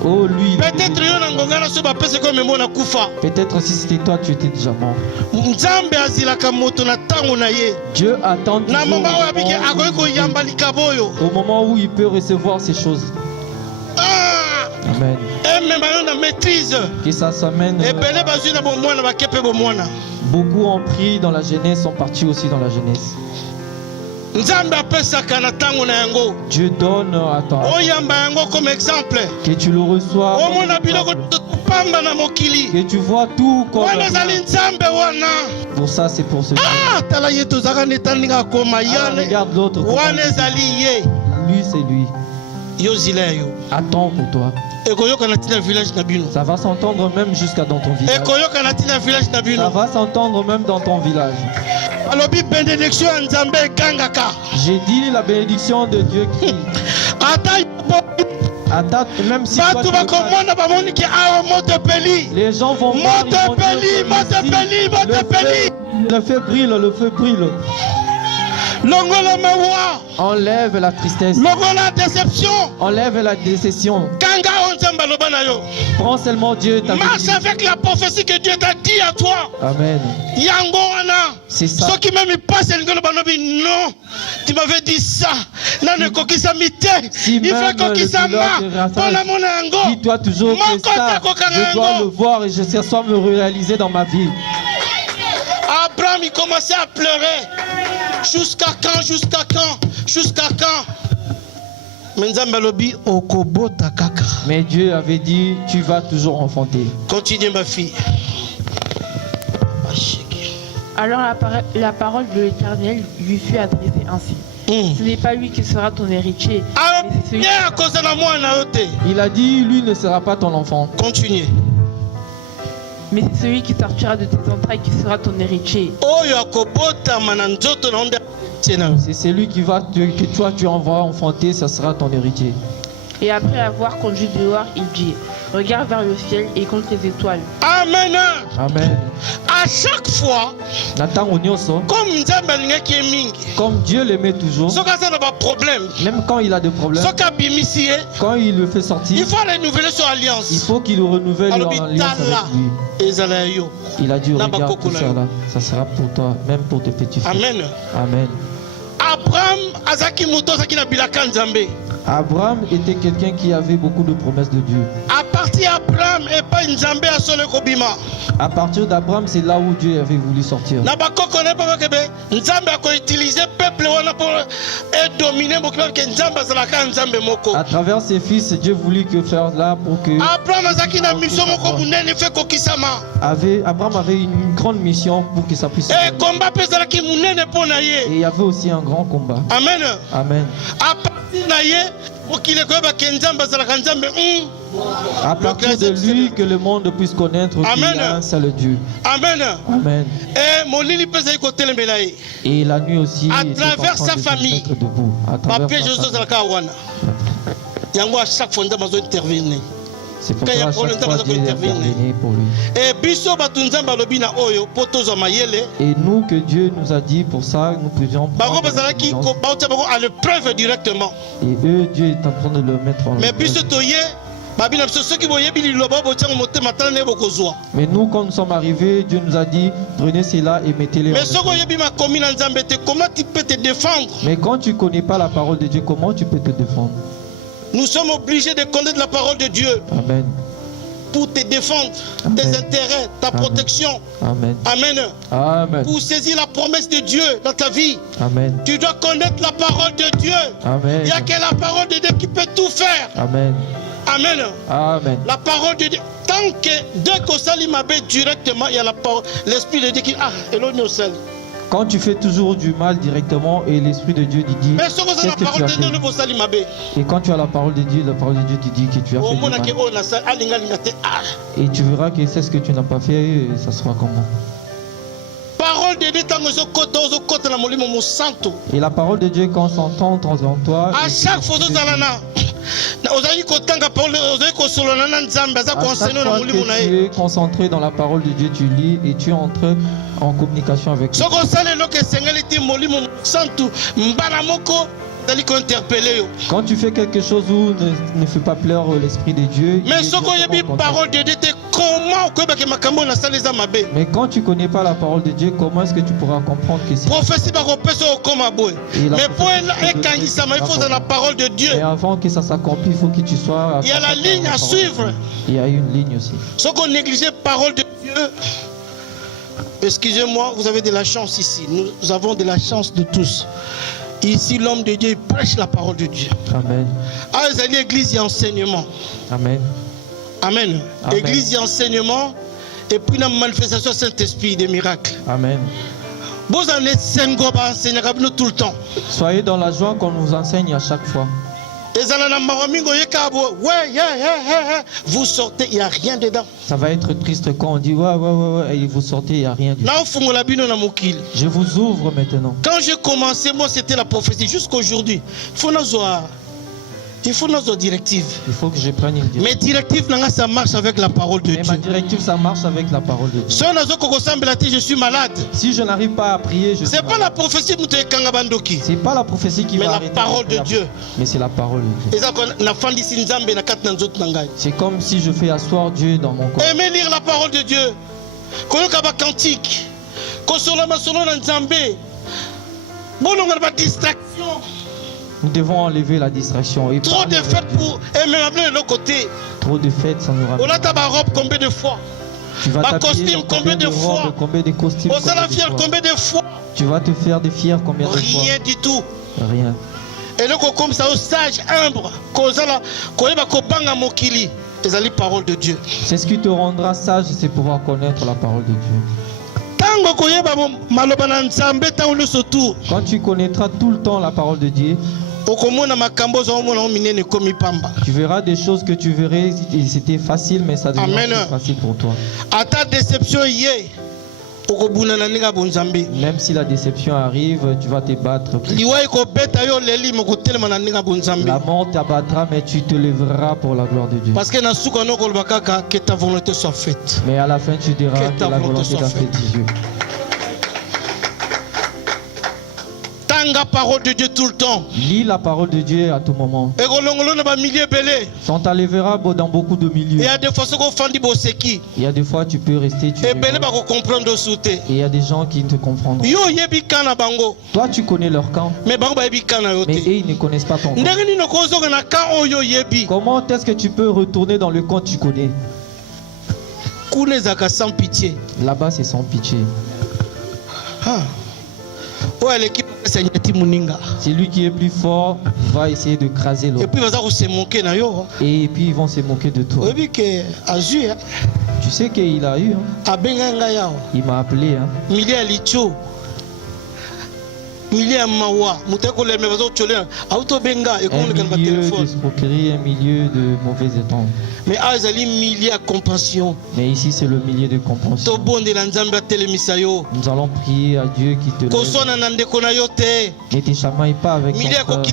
Oh, lui, Peut-être yo na ngonga na so ba pese ko memo na kufa. peut-être si c'était toi, tu étais déjà mort. Nzambe azilaka moto na tango na ye. Dieu attend Na toujours mama wa biki akoki ko yamba likaboyo. au moment où il peut recevoir ces choses. Ah! Amen. Et même yo na maîtrise. Que ça s'amène. Et belé bazui na bomwana ba kepe bomwana. Beaucoup ont pris dans la jeunesse, sont partis aussi dans la jeunesse. Nzambe apesaka na tango na yango. Dieu donne à toi. Oyamba yango comme exemple. Que tu le reçois. Omona biloko pamba na mokili. Que tu vois tout comme. Wana zali nzambe wana. Pour ça, c'est pour ce Dieu. Ah, tala yeto zaka netandinga koma Alors, yane. regarde l'autre. Wana zali ye. Lui, c'est lui. Yo zila yo. Attends pour toi. Ekoyoka na tina village na bino. Ça va s'entendre même jusqu'à dans ton village. Ekoyoka na tina village na Ça bino. va s'entendre même dans ton village. Alobi bénédiction ya nzambe ekangaka. J'ai dit la bénédiction de Dieu qui Ata attend, même si toi, batu tu veux pas, bakomona bamoni ki awa moto peli. les gens vont voir, ils vont dire, le feu brille, le feu brille. Longola mawa. Enlève la tristesse, Longola déception. enlève la déception. Kanga o nzambe aloba na yo. Prends seulement Dieu ta Marche bénédiction. avec la prophétie que Dieu t'a dit à toi. Amen. Yango wana. C'est ça. Ceux qui même passent le banobi non. Tu m'avais dit ça. Là ne kokisa mité. Si Il même faut kokisa le douleur ma. te rassage, Pona mona yango. dis-toi toujours que ça, je dois le voir et je sais soit me réaliser dans ma vie. Abraham il commençait à pleurer. Jusqu'à quand, jusqu'à quand, jusqu'à quand. Menzamba lobi okobota kaka. Mais Dieu avait dit, tu vas toujours enfanter. Continue ma fille. Alors la parole de l'Éternel lui fut adressée ainsi. Ce n'est pas lui qui sera ton héritier, Ah, mais c'est celui bien à cause de la moi na ote. Il a dit, lui ne sera pas ton enfant. Continue. mais c'est celui qui sortira de tes entrailles qui sera ton héritier. Oyo akobota mananzoto na onde. C'est celui qui va que toi tu envoies enfanter, ça sera ton héritier. Et après avoir conduit dehors, il dit, regarde vers le ciel et compte les étoiles. Amen. Amen. À chaque fois, comme Nzambe alingaki ye mingi, comme Dieu l'aimait toujours, soki aza na ba problème, même quand il a des problèmes, soki abimisi ye, quand il le fait sortir, il faut renouveler son il alliance. faut qu'il renouvelle Alobi l'alliance tala avec lui. ezala yo. Il a dit, Na regarde bakoko tout na ça yo. là, ça sera pour toi, même pour tes petits-fils. Amen. Amen. Abraham azaki moto azaki na bilaka Nzambe. Abraham était quelqu'un qui avait beaucoup de promesses de Dieu. À partir d'Abraham et pas Nzambe a solo kobima. À partir d'Abraham, c'est là où Dieu avait voulu sortir. Na bakoko na ba kebe Nzambe a utiliser peuple wana pour dominer mokolo ke Nzambe azalaka Nzambe moko. À travers ses fils, Dieu voulut que faire là pour que Abraham azaki na mission moko munene fe kokisama. Abraham avait une grande mission pour que ça puisse. Et combat pezalaki munene pona Et ye. il y avait aussi un grand combat. Amen. Amen. À partir na ye okile koyeba ke Nzambe azalaka Nzambe. À partir de lui que le monde puisse connaître qu'il y a un seul Dieu. Amen. Amen. Et molili pezali kotelemela ye. Et la nuit aussi, À il était travers en train sa de se famille. mettre debout. À travers Papier sa Jésus famille. azalaka wana. Yango à chaque fois Nzambe azo intervenir. C'est pour Quand il y ça a à problème, chaque fois Nzambe Dieu intervenir. intervenait pour lui. Et biso batu Nzambe alobi na oyo poto mayele. Et nous, que Dieu nous a dit, pour ça, nous pouvions Bango prendre la bazalaki décision. ko bauta bango à l'épreuve directement. Et eux, Dieu est en train de le mettre en Mais épreuve. biso toye babina biso soki boyebi liloba botiango motema tala ne bokozwa. Mais nous, quand nous sommes arrivés, Dieu nous a dit, prenez cela et mettez-les en Mais soki épreuve. oyebi makomi na Nzambe te, comment tu peux te défendre? Mais quand tu ne connais pas la parole de Dieu, comment tu peux te défendre? Nous sommes obligés de connaître la parole de Dieu Amen. pour te défendre, Amen. tes intérêts, ta Amen. protection. Amen. Amen. Amen. Pour saisir la promesse de Dieu dans ta vie, Amen. tu dois connaître la parole de Dieu. Amen. Il n'y a que la parole de Dieu qui peut tout faire. Amen. Amen. Amen. La parole de Dieu. Tant que dès qu'on s'allie ma bête directement, il y a la parole, l'esprit de Dieu qui éloigne au sel. Quand tu fais toujours du mal directement et l'Esprit de Dieu te dit, Mais ce que c'est qu'est-ce la que tu parole as de Dieu, fait? nous s'allie ma bête. Et quand tu as la parole de Dieu te dit que tu as Au fait du moins, mal. on a ça, alinga, linga, te, ah. Et tu verras que c'est ce que tu n'as pas fait, et ça sera comment. Parole de Dieu, tant que je côte, je côte dans mon lit, mon santo. Et la parole de Dieu, quand s'entend en toi, À chaque fois, nous allons. Ozali kotanga parole, ozali kosolana na Nzambe, aza à chaque conseiller na fois molimo na que tu ye. es concentré dans la parole de Dieu, tu lis et tu entres en communication avec lui. Soko sale loke sengeli ti molimo santu mbala moko Quand tu fais quelque chose où ne fais pas pleurer l'esprit de Dieu. Mais ce qu'on y a parole de Dieu, comment mais quand tu connais pas la parole de Dieu, comment est-ce que tu pourras comprendre que c'est prophétie mais pour il faut dans la parole de Dieu. Et avant que ça s'accomplisse, il faut que tu sois. Il y a la ligne à suivre. Il y a une ligne aussi. Ce qu'on néglige la parole de Dieu. Excusez-moi, vous avez de la chance ici. Nous avons de la chance de tous. Ici, l'homme de Dieu, il prêche la parole de Dieu. Amen. Ah, vous allez l'église et enseignement. Amen. Amen. Amen. Église et enseignement. Et puis la manifestation Saint-Esprit des miracles. Amen. Vous en êtes tout le temps. Soyez dans la joie qu'on nous enseigne à chaque fois. Vous sortez, il n'y a rien dedans. Ça va être triste quand on dit ouais, et vous sortez, il n'y a rien dedans. Je vous ouvre maintenant. Quand j'ai commencé, moi c'était la prophétie. Jusqu'aujourd'hui, il faut nos directives. Il faut que je prenne une directive. Mes directives, ça marche avec la parole de Dieu. Ma directive, ça marche avec la parole de Dieu. Je suis malade. Si je n'arrive pas à prier, je suis malade. C'est pas la prophétie C'est pas la prophétie qui va arrêter. Mais la parole de Dieu. Mais c'est la parole de Dieu. C'est comme si je fais asseoir Dieu dans mon corps. Aimez lire la parole de Dieu. Cantique. Distraction. Nous devons enlever la distraction. Et trop de fêtes pour aimer de côté. Trop de fêtes, ça nous ramène. On a ta robe combien de fois? Tu vas ma costume combien de fois? Combien de costumes? On s'en fier combien de fois? Tu vas te faire des fiers combien de fois? Rien du tout. Rien. Et le comme ça au sage humble, c'est la parole de Dieu. C'est ce qui te rendra sage, c'est pouvoir connaître la parole de Dieu. Quand tu connaîtras tout le temps la parole de Dieu, tu verras des choses que tu verrais, c'était facile, mais ça devient plus facile pour toi. À ta déception, même si la déception arrive, tu vas te battre. La mort t'abattra, mais tu te lèveras pour la gloire de Dieu. Parce que ta volonté soit faite. Mais à la fin, tu diras que la volonté soit faite de Dieu. La parole de Dieu tout le temps. Lis la parole de Dieu à tout moment. Ça t'enlèvera dans beaucoup de milieux. Il y a des fois tu peux rester. Et il y a des gens qui ne te comprendront. Toi tu connais leur camp. Mais eux ils ne connaissent pas ton camp. Comment est-ce que tu peux retourner dans le camp que tu connais? Là-bas c'est sans pitié. C'est lui qui est plus fort, va essayer de craser l'autre. Et puis ils vont se moquer de toi. Tu sais qu'il a eu. Il m'a appelé. Un milieu d'escroquerie, un milieu de mauvais étang. Mais ici c'est le milieu de compréhension. Nous allons prier à Dieu qui te lève. Ne te chamaille pas avec ton frère.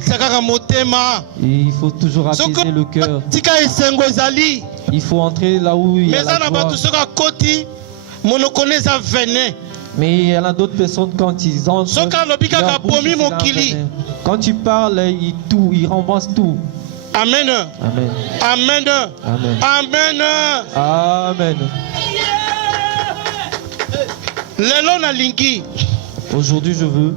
Il faut toujours apaiser le cœur. Il faut entrer là où il y a la joie. Mais il y en a d'autres personnes quand ils entrent, quand tu parles, ils ramassent tout. Amen. Amen. Amen. Amen. Amen. Amen. Aujourd'hui, je veux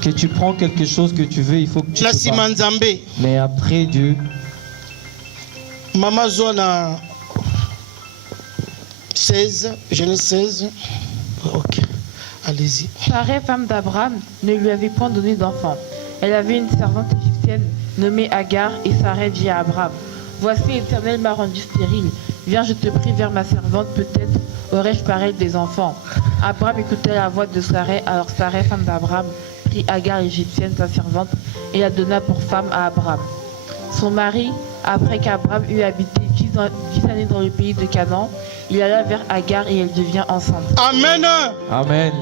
que tu prends quelque chose que tu veux, il faut que tu te battes. Mais après Dieu, Maman Zona 16, Genèse 16. Ok, allez-y. Sarah, femme d'Abraham, ne lui avait point donné d'enfant. Elle avait une servante égyptienne nommée Agar, et Sarah dit à Abraham: voici, l'Éternel m'a rendu stérile. Viens, je te prie, vers ma servante, peut-être aurais-je par elle des enfants. Abraham écoutait la voix de Sarah. Alors Sarah, femme d'Abraham, prit Agar égyptienne, sa servante, et la donna pour femme à Abraham. Son mari, après qu'Abraham eut habité 10 années dans le pays de Canaan, il alla vers Agar et elle devient enceinte. Amen. Amen.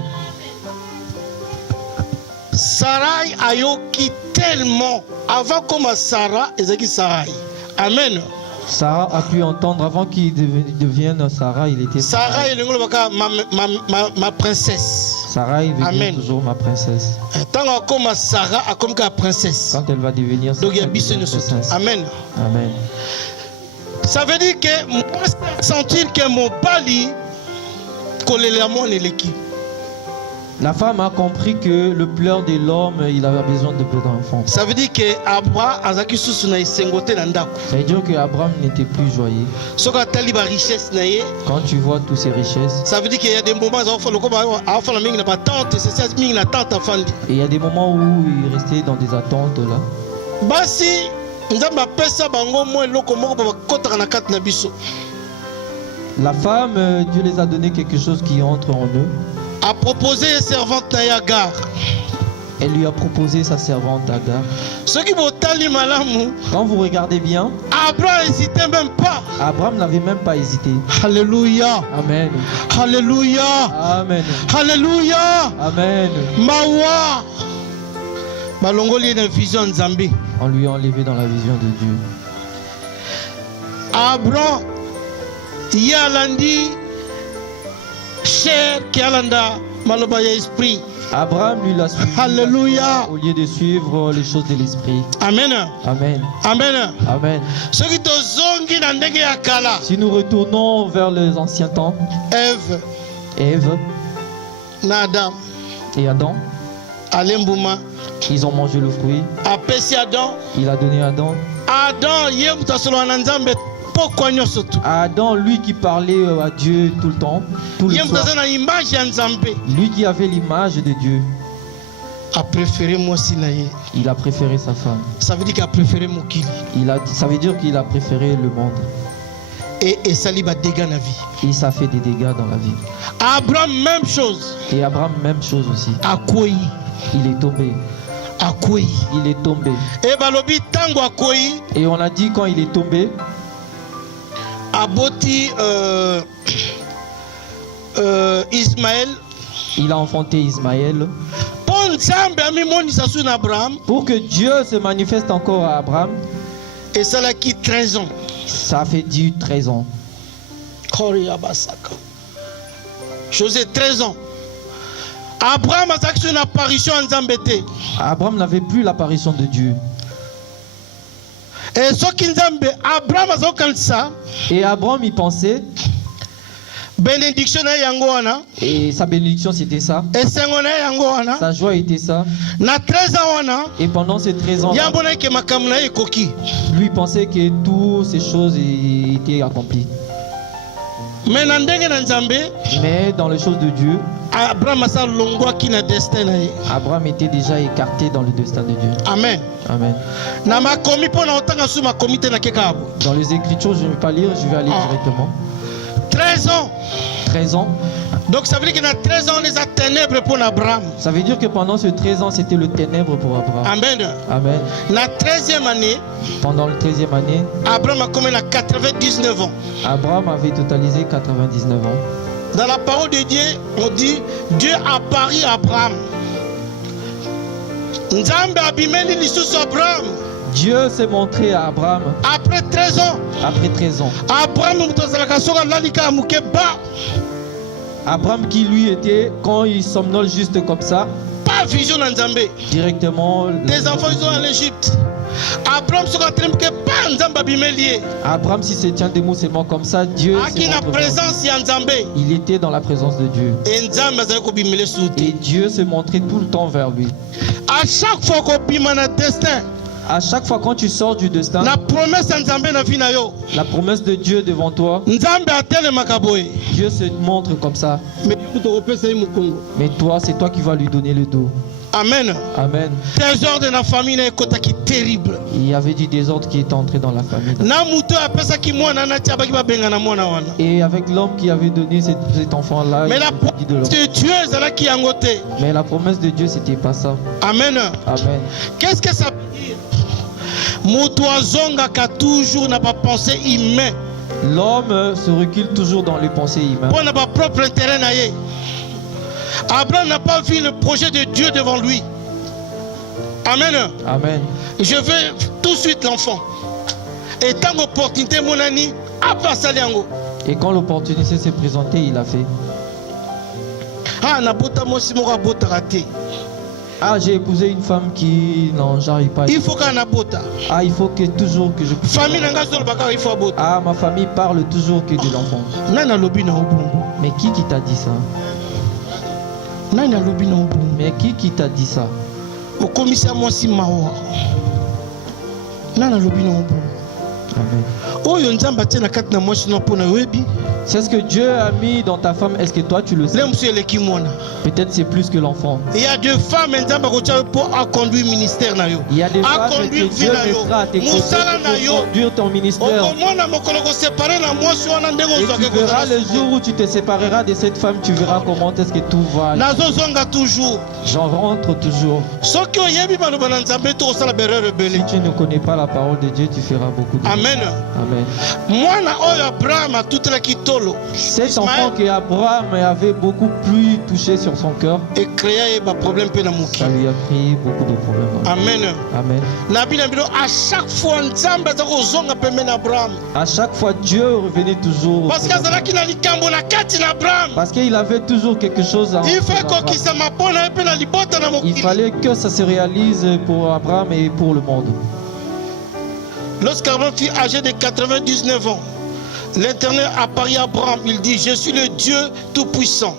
Sarai ayoki tellement avant comme Sarah ezaki Sarai. Amen. Sarah a pu entendre avant qu'il devienne Sarah, il était Sarah est ma princesse. Sarah est venue Amen. toujours ma princesse. Tant comme Sarah a comme princesse. Quand elle va devenir Donc il y a princesse. Amen. Amen. Ça veut dire que moi sentir que mon bali mon eleki. La femme a compris que le pleur de l'homme, il avait besoin de peu d'enfants. Ça veut dire que Abraham azaki susu na isengote na ndako. Ça veut dire que Abraham n'était plus joyeux. Soka tali ba richesse na ye. Quand tu vois toutes ces richesses. Ça veut dire qu'il y a des moments où mingi na tante, c'est mingi na tante afandi. Et il y a des moments où il restait dans des attentes là. Basi nzamba pesa bango mo eloko moko ba kotaka na kati na biso. La femme, Dieu les a donné quelque chose qui entre en eux. A proposé servante na Agar. Elle lui a proposé sa servante Agar. Ceux qui botali malamu. Quand vous regardez bien, Abraham n'hésitait même pas. Abraham n'avait même pas hésité. Alléluia. Amen. Alléluia. Amen. Alléluia. Amen. Mawa. Balongoli na vision Nzambi. On lui a enlevé dans la vision de Dieu. Abraham Yalandi cher Kialanda Maloba esprit. Abraham lui l'a suivi. Alléluia. Au lieu de suivre les choses de l'esprit. Amen. Amen. Amen. Amen. Si nous retournons vers les anciens temps, Ève Adam et Adam, Alembuma, ils ont mangé le fruit. Adam. Il a donné à Adam. Adam, lui qui parlait à Dieu tout le temps, tout le soir. Lui qui avait l'image de Dieu. A préféré moi Sinaï. Il a préféré sa femme. Ça veut dire qu'il a préféré Mokili. Ça veut dire qu'il a préféré le monde. Et ça lui va dégâts la vie. Et ça fait des dégâts dans la vie. Abraham, même chose. Et Abraham, même chose aussi. Akoi. Il est tombé. Akoi. Il est tombé. Et balobi tango akoi. Et on a dit quand il est tombé. Aboti Ismaël. Il a enfanté Ismaël. Pour que Dieu se manifeste encore à Abraham. Et ça l'a qui 13 ans. Ça fait 13 ans. José 13 ans. Abraham a fait une apparition en Zambété. Abraham n'avait plus l'apparition de Dieu. Et ce qui Abraham a fait ça. Et Abraham y pensait. Bénédiction et sa bénédiction c'était ça. Et sa joie était ça. Et pendant ces 13 ans, lui pensait que toutes ces choses étaient accomplies. Mais dans les choses de Dieu, Abraham était déjà écarté dans le destin de Dieu. Amen. Amen. Dans les Écritures, je ne vais pas lire, je vais aller directement. 13 ans. 13 ans. Donc ça veut dire qu'il y a 13 ans, les ténèbres pour Abraham. Ça veut dire que pendant ces 13 ans, c'était le ténèbre pour Abraham. Amen. Amen. La 13e année. Pendant la 13e année. Abraham a commis 99 ans. Abraham avait totalisé 99 ans. Dans la parole de Dieu, on dit Dieu apparut à Abraham. Nzambe abimeli lisusu Abraham. Dieu s'est montré à Abraham. Après 13 ans. Après 13 ans. Abraham qui lui était, quand il somnole juste comme ça. Pas vision en Zambé. Directement. Des enfants ils sont en Égypte. Abraham se retrouve que pas Nzamba bimelié. Abraham si se tient des mots seulement comme ça, Dieu. Il était dans la présence de Dieu. Et Dieu se montrait tout le temps vers lui. À chaque fois qu'on pime un destin. À chaque fois quand tu sors du destin, la promesse de Dieu devant toi, Dieu se montre comme ça. Mais toi, c'est toi qui vas lui donner le dos. Amen. Amen. Trésor de la famille est terrible. Il y avait du désordre qui est entré dans la famille. Et avec l'homme qui avait donné cet enfant-là. Mais la promesse de Dieu, mais la promesse de Dieu, c'était pas ça. Amen. Amen. Qu'est-ce que ça veut dire? Moutouazonga a toujours n'a pas pensé humain. L'homme se recule toujours dans les pensées humaines. Pour n'a pas propre intérêt naïe. Abraham n'a pas vu le projet de Dieu devant lui. Amen. Amen. Je veux tout de suite l'enfant. Et tant qu'opportunité mon ami a passé. Et quand l'opportunité s'est présentée, il a fait. Ah, nabota mwasi moko abotaka te. Ah, j'ai épousé une femme qui... Non, j'arrive pas. Il faut qu'on abota. Ah, il faut que toujours que je puisse... Famille nanga zolo baka il faut abota. Ah, ma famille parle toujours que de l'enfant. Nana lobi na obongo. Mais qui t'a dit ça? Nana lobi na obongo. Mais qui t'a dit ça? Au commissaire mwasi mawa. Nana lobi na obongo. Amen. Oyo nzamba tena kati na mwasi na pona webi. C'est ce que Dieu a mis dans ta femme. Est-ce que toi tu le sais? Peut-être c'est plus que l'enfant. Il y a des femmes pour conduire le ministère. Il y a des femmes que Dieu mettra à tes côtés pour conduire ton ministère. Et tu verras le jour où tu te sépareras de cette femme, tu verras comment est-ce que tout va. J'en rentre toujours. Si tu ne connais pas la parole de Dieu, tu feras beaucoup de... Amen. Amen. Cet enfant que Abraham avait beaucoup plus touché sur son cœur, ça lui a créé beaucoup de problèmes. Amen. Amen. À chaque fois, Dieu revenait toujours. Parce qu'il avait toujours quelque chose à faire. Il fallait que ça se réalise pour Abraham et pour le monde. Lorsqu'Abraham fut âgé de 99 ans, l'Éternel apparut à Abraham, il dit, je suis le Dieu Tout-Puissant.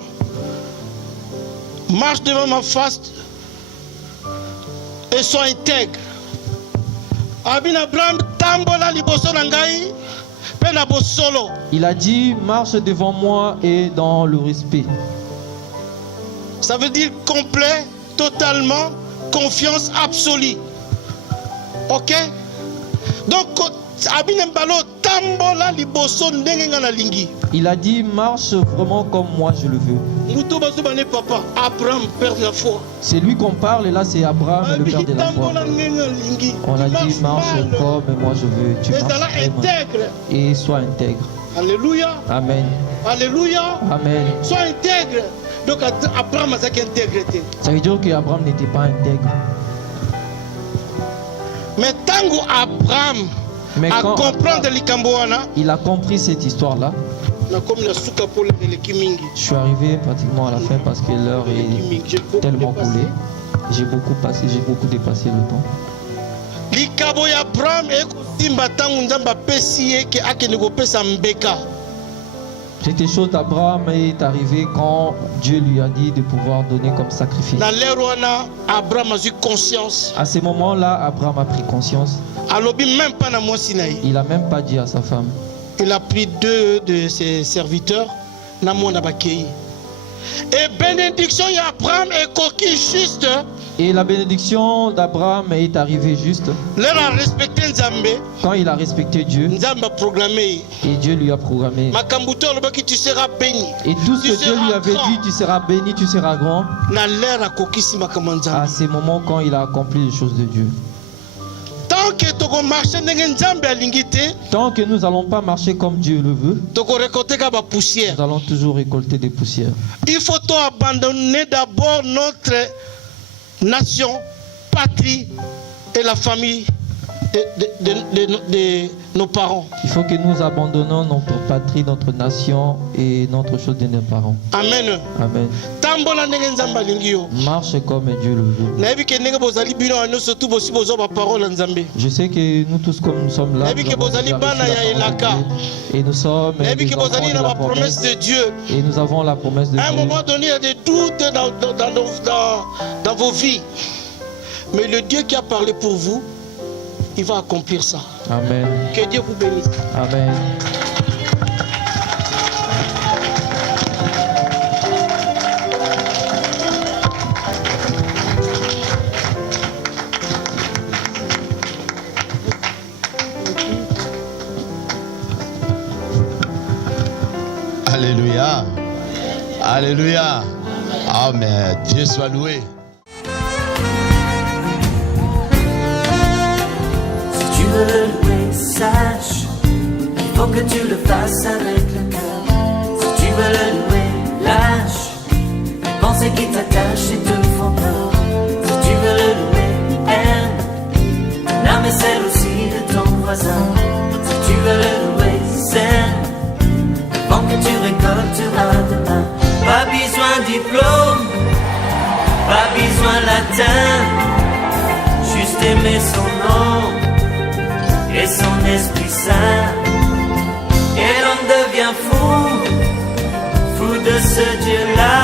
Marche devant ma face et sois intègre. Il a dit, marche devant moi et dans le respect. Ça veut dire complet, totalement, confiance absolue. Ok? Donc, il a dit, marche vraiment comme moi je le veux. C'est lui qu'on parle et là c'est Abraham, le père de la foi. On a dit, marche comme moi je veux. Tu marches vraiment. Et sois intègre. Alléluia. Amen. Alléluia. Amen. Sois intègre. Donc Abraham a cette intégrité. Ça veut dire qu'Abraham n'était pas intègre. Mais tango Abraham a comprendre il a compris cette histoire-là. Je suis arrivé pratiquement à la fin parce que l'heure est tellement coulée. J'ai beaucoup dépassé le temps. Cette chose d'Abraham est arrivée quand Dieu lui a dit de pouvoir donner comme sacrifice. À ce moment-là, Abraham a pris conscience. Il n'a même pas dit à sa femme. Il a pris 2 de ses serviteurs. Et bénédiction d'Abraham est coquille juste. Et la bénédiction d'Abraham est arrivée juste. Quand il a respecté Dieu. Et Dieu lui a programmé. Et tout ce que Dieu lui avait dit, tu seras béni, tu seras grand. À ces moments quand il a accompli les choses de Dieu. Tant que nous n'allons pas marcher comme Dieu le veut, nous allons toujours récolter des poussières. Il faut abandonner d'abord notre nation, patrie et la famille de nos parents. Il faut que nous abandonnions notre patrie, notre nation et notre chose de nos parents. Amen. Amen. Marche comme Dieu le veut. Je sais que nous tous comme nous sommes là, et nous sommes des enfants de la promesse de Dieu. Et nous avons la promesse de Dieu. À un moment donné, il y a des doutes dans vos vies. Mais le Dieu qui a parlé pour vous, il va accomplir ça. Amen. Que Dieu vous bénisse. Amen. Alléluia. Alléluia. Amen. Dieu soit loué. Si tu veux le louer, sache qu'il faut que tu le fasses avec le cœur. Si tu veux le louer, lâche les pensées qui t'attachent et te font peur. Si tu veux le louer, aime ton âme et celle aussi de ton voisin. Si tu veux le louer, sème le vent que tu récolteras demain. Pas besoin d'y pleurer. donner son nom et son Esprit Saint. Et l'homme devient fou de ce Dieu-là,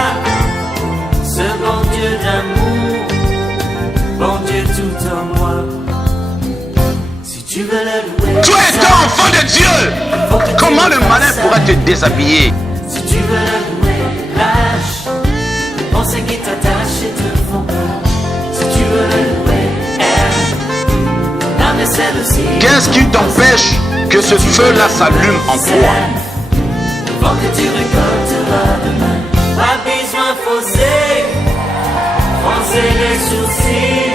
ce bon Dieu d'amour, bon Dieu tout en moi. Si tu veux le louer, tu es un enfant de Dieu. Comment le malin pourra te déshabiller? Si tu veux le louer, lâche pensez qui t'attache et te font peur. Si tu veux le louer, aime la vaisselle aussi. Qu'est-ce qui t'empêche que ce feu-là s'allume en toi? Avant que tu récolteras demain, pas besoin de fausser, froncer les sourcils.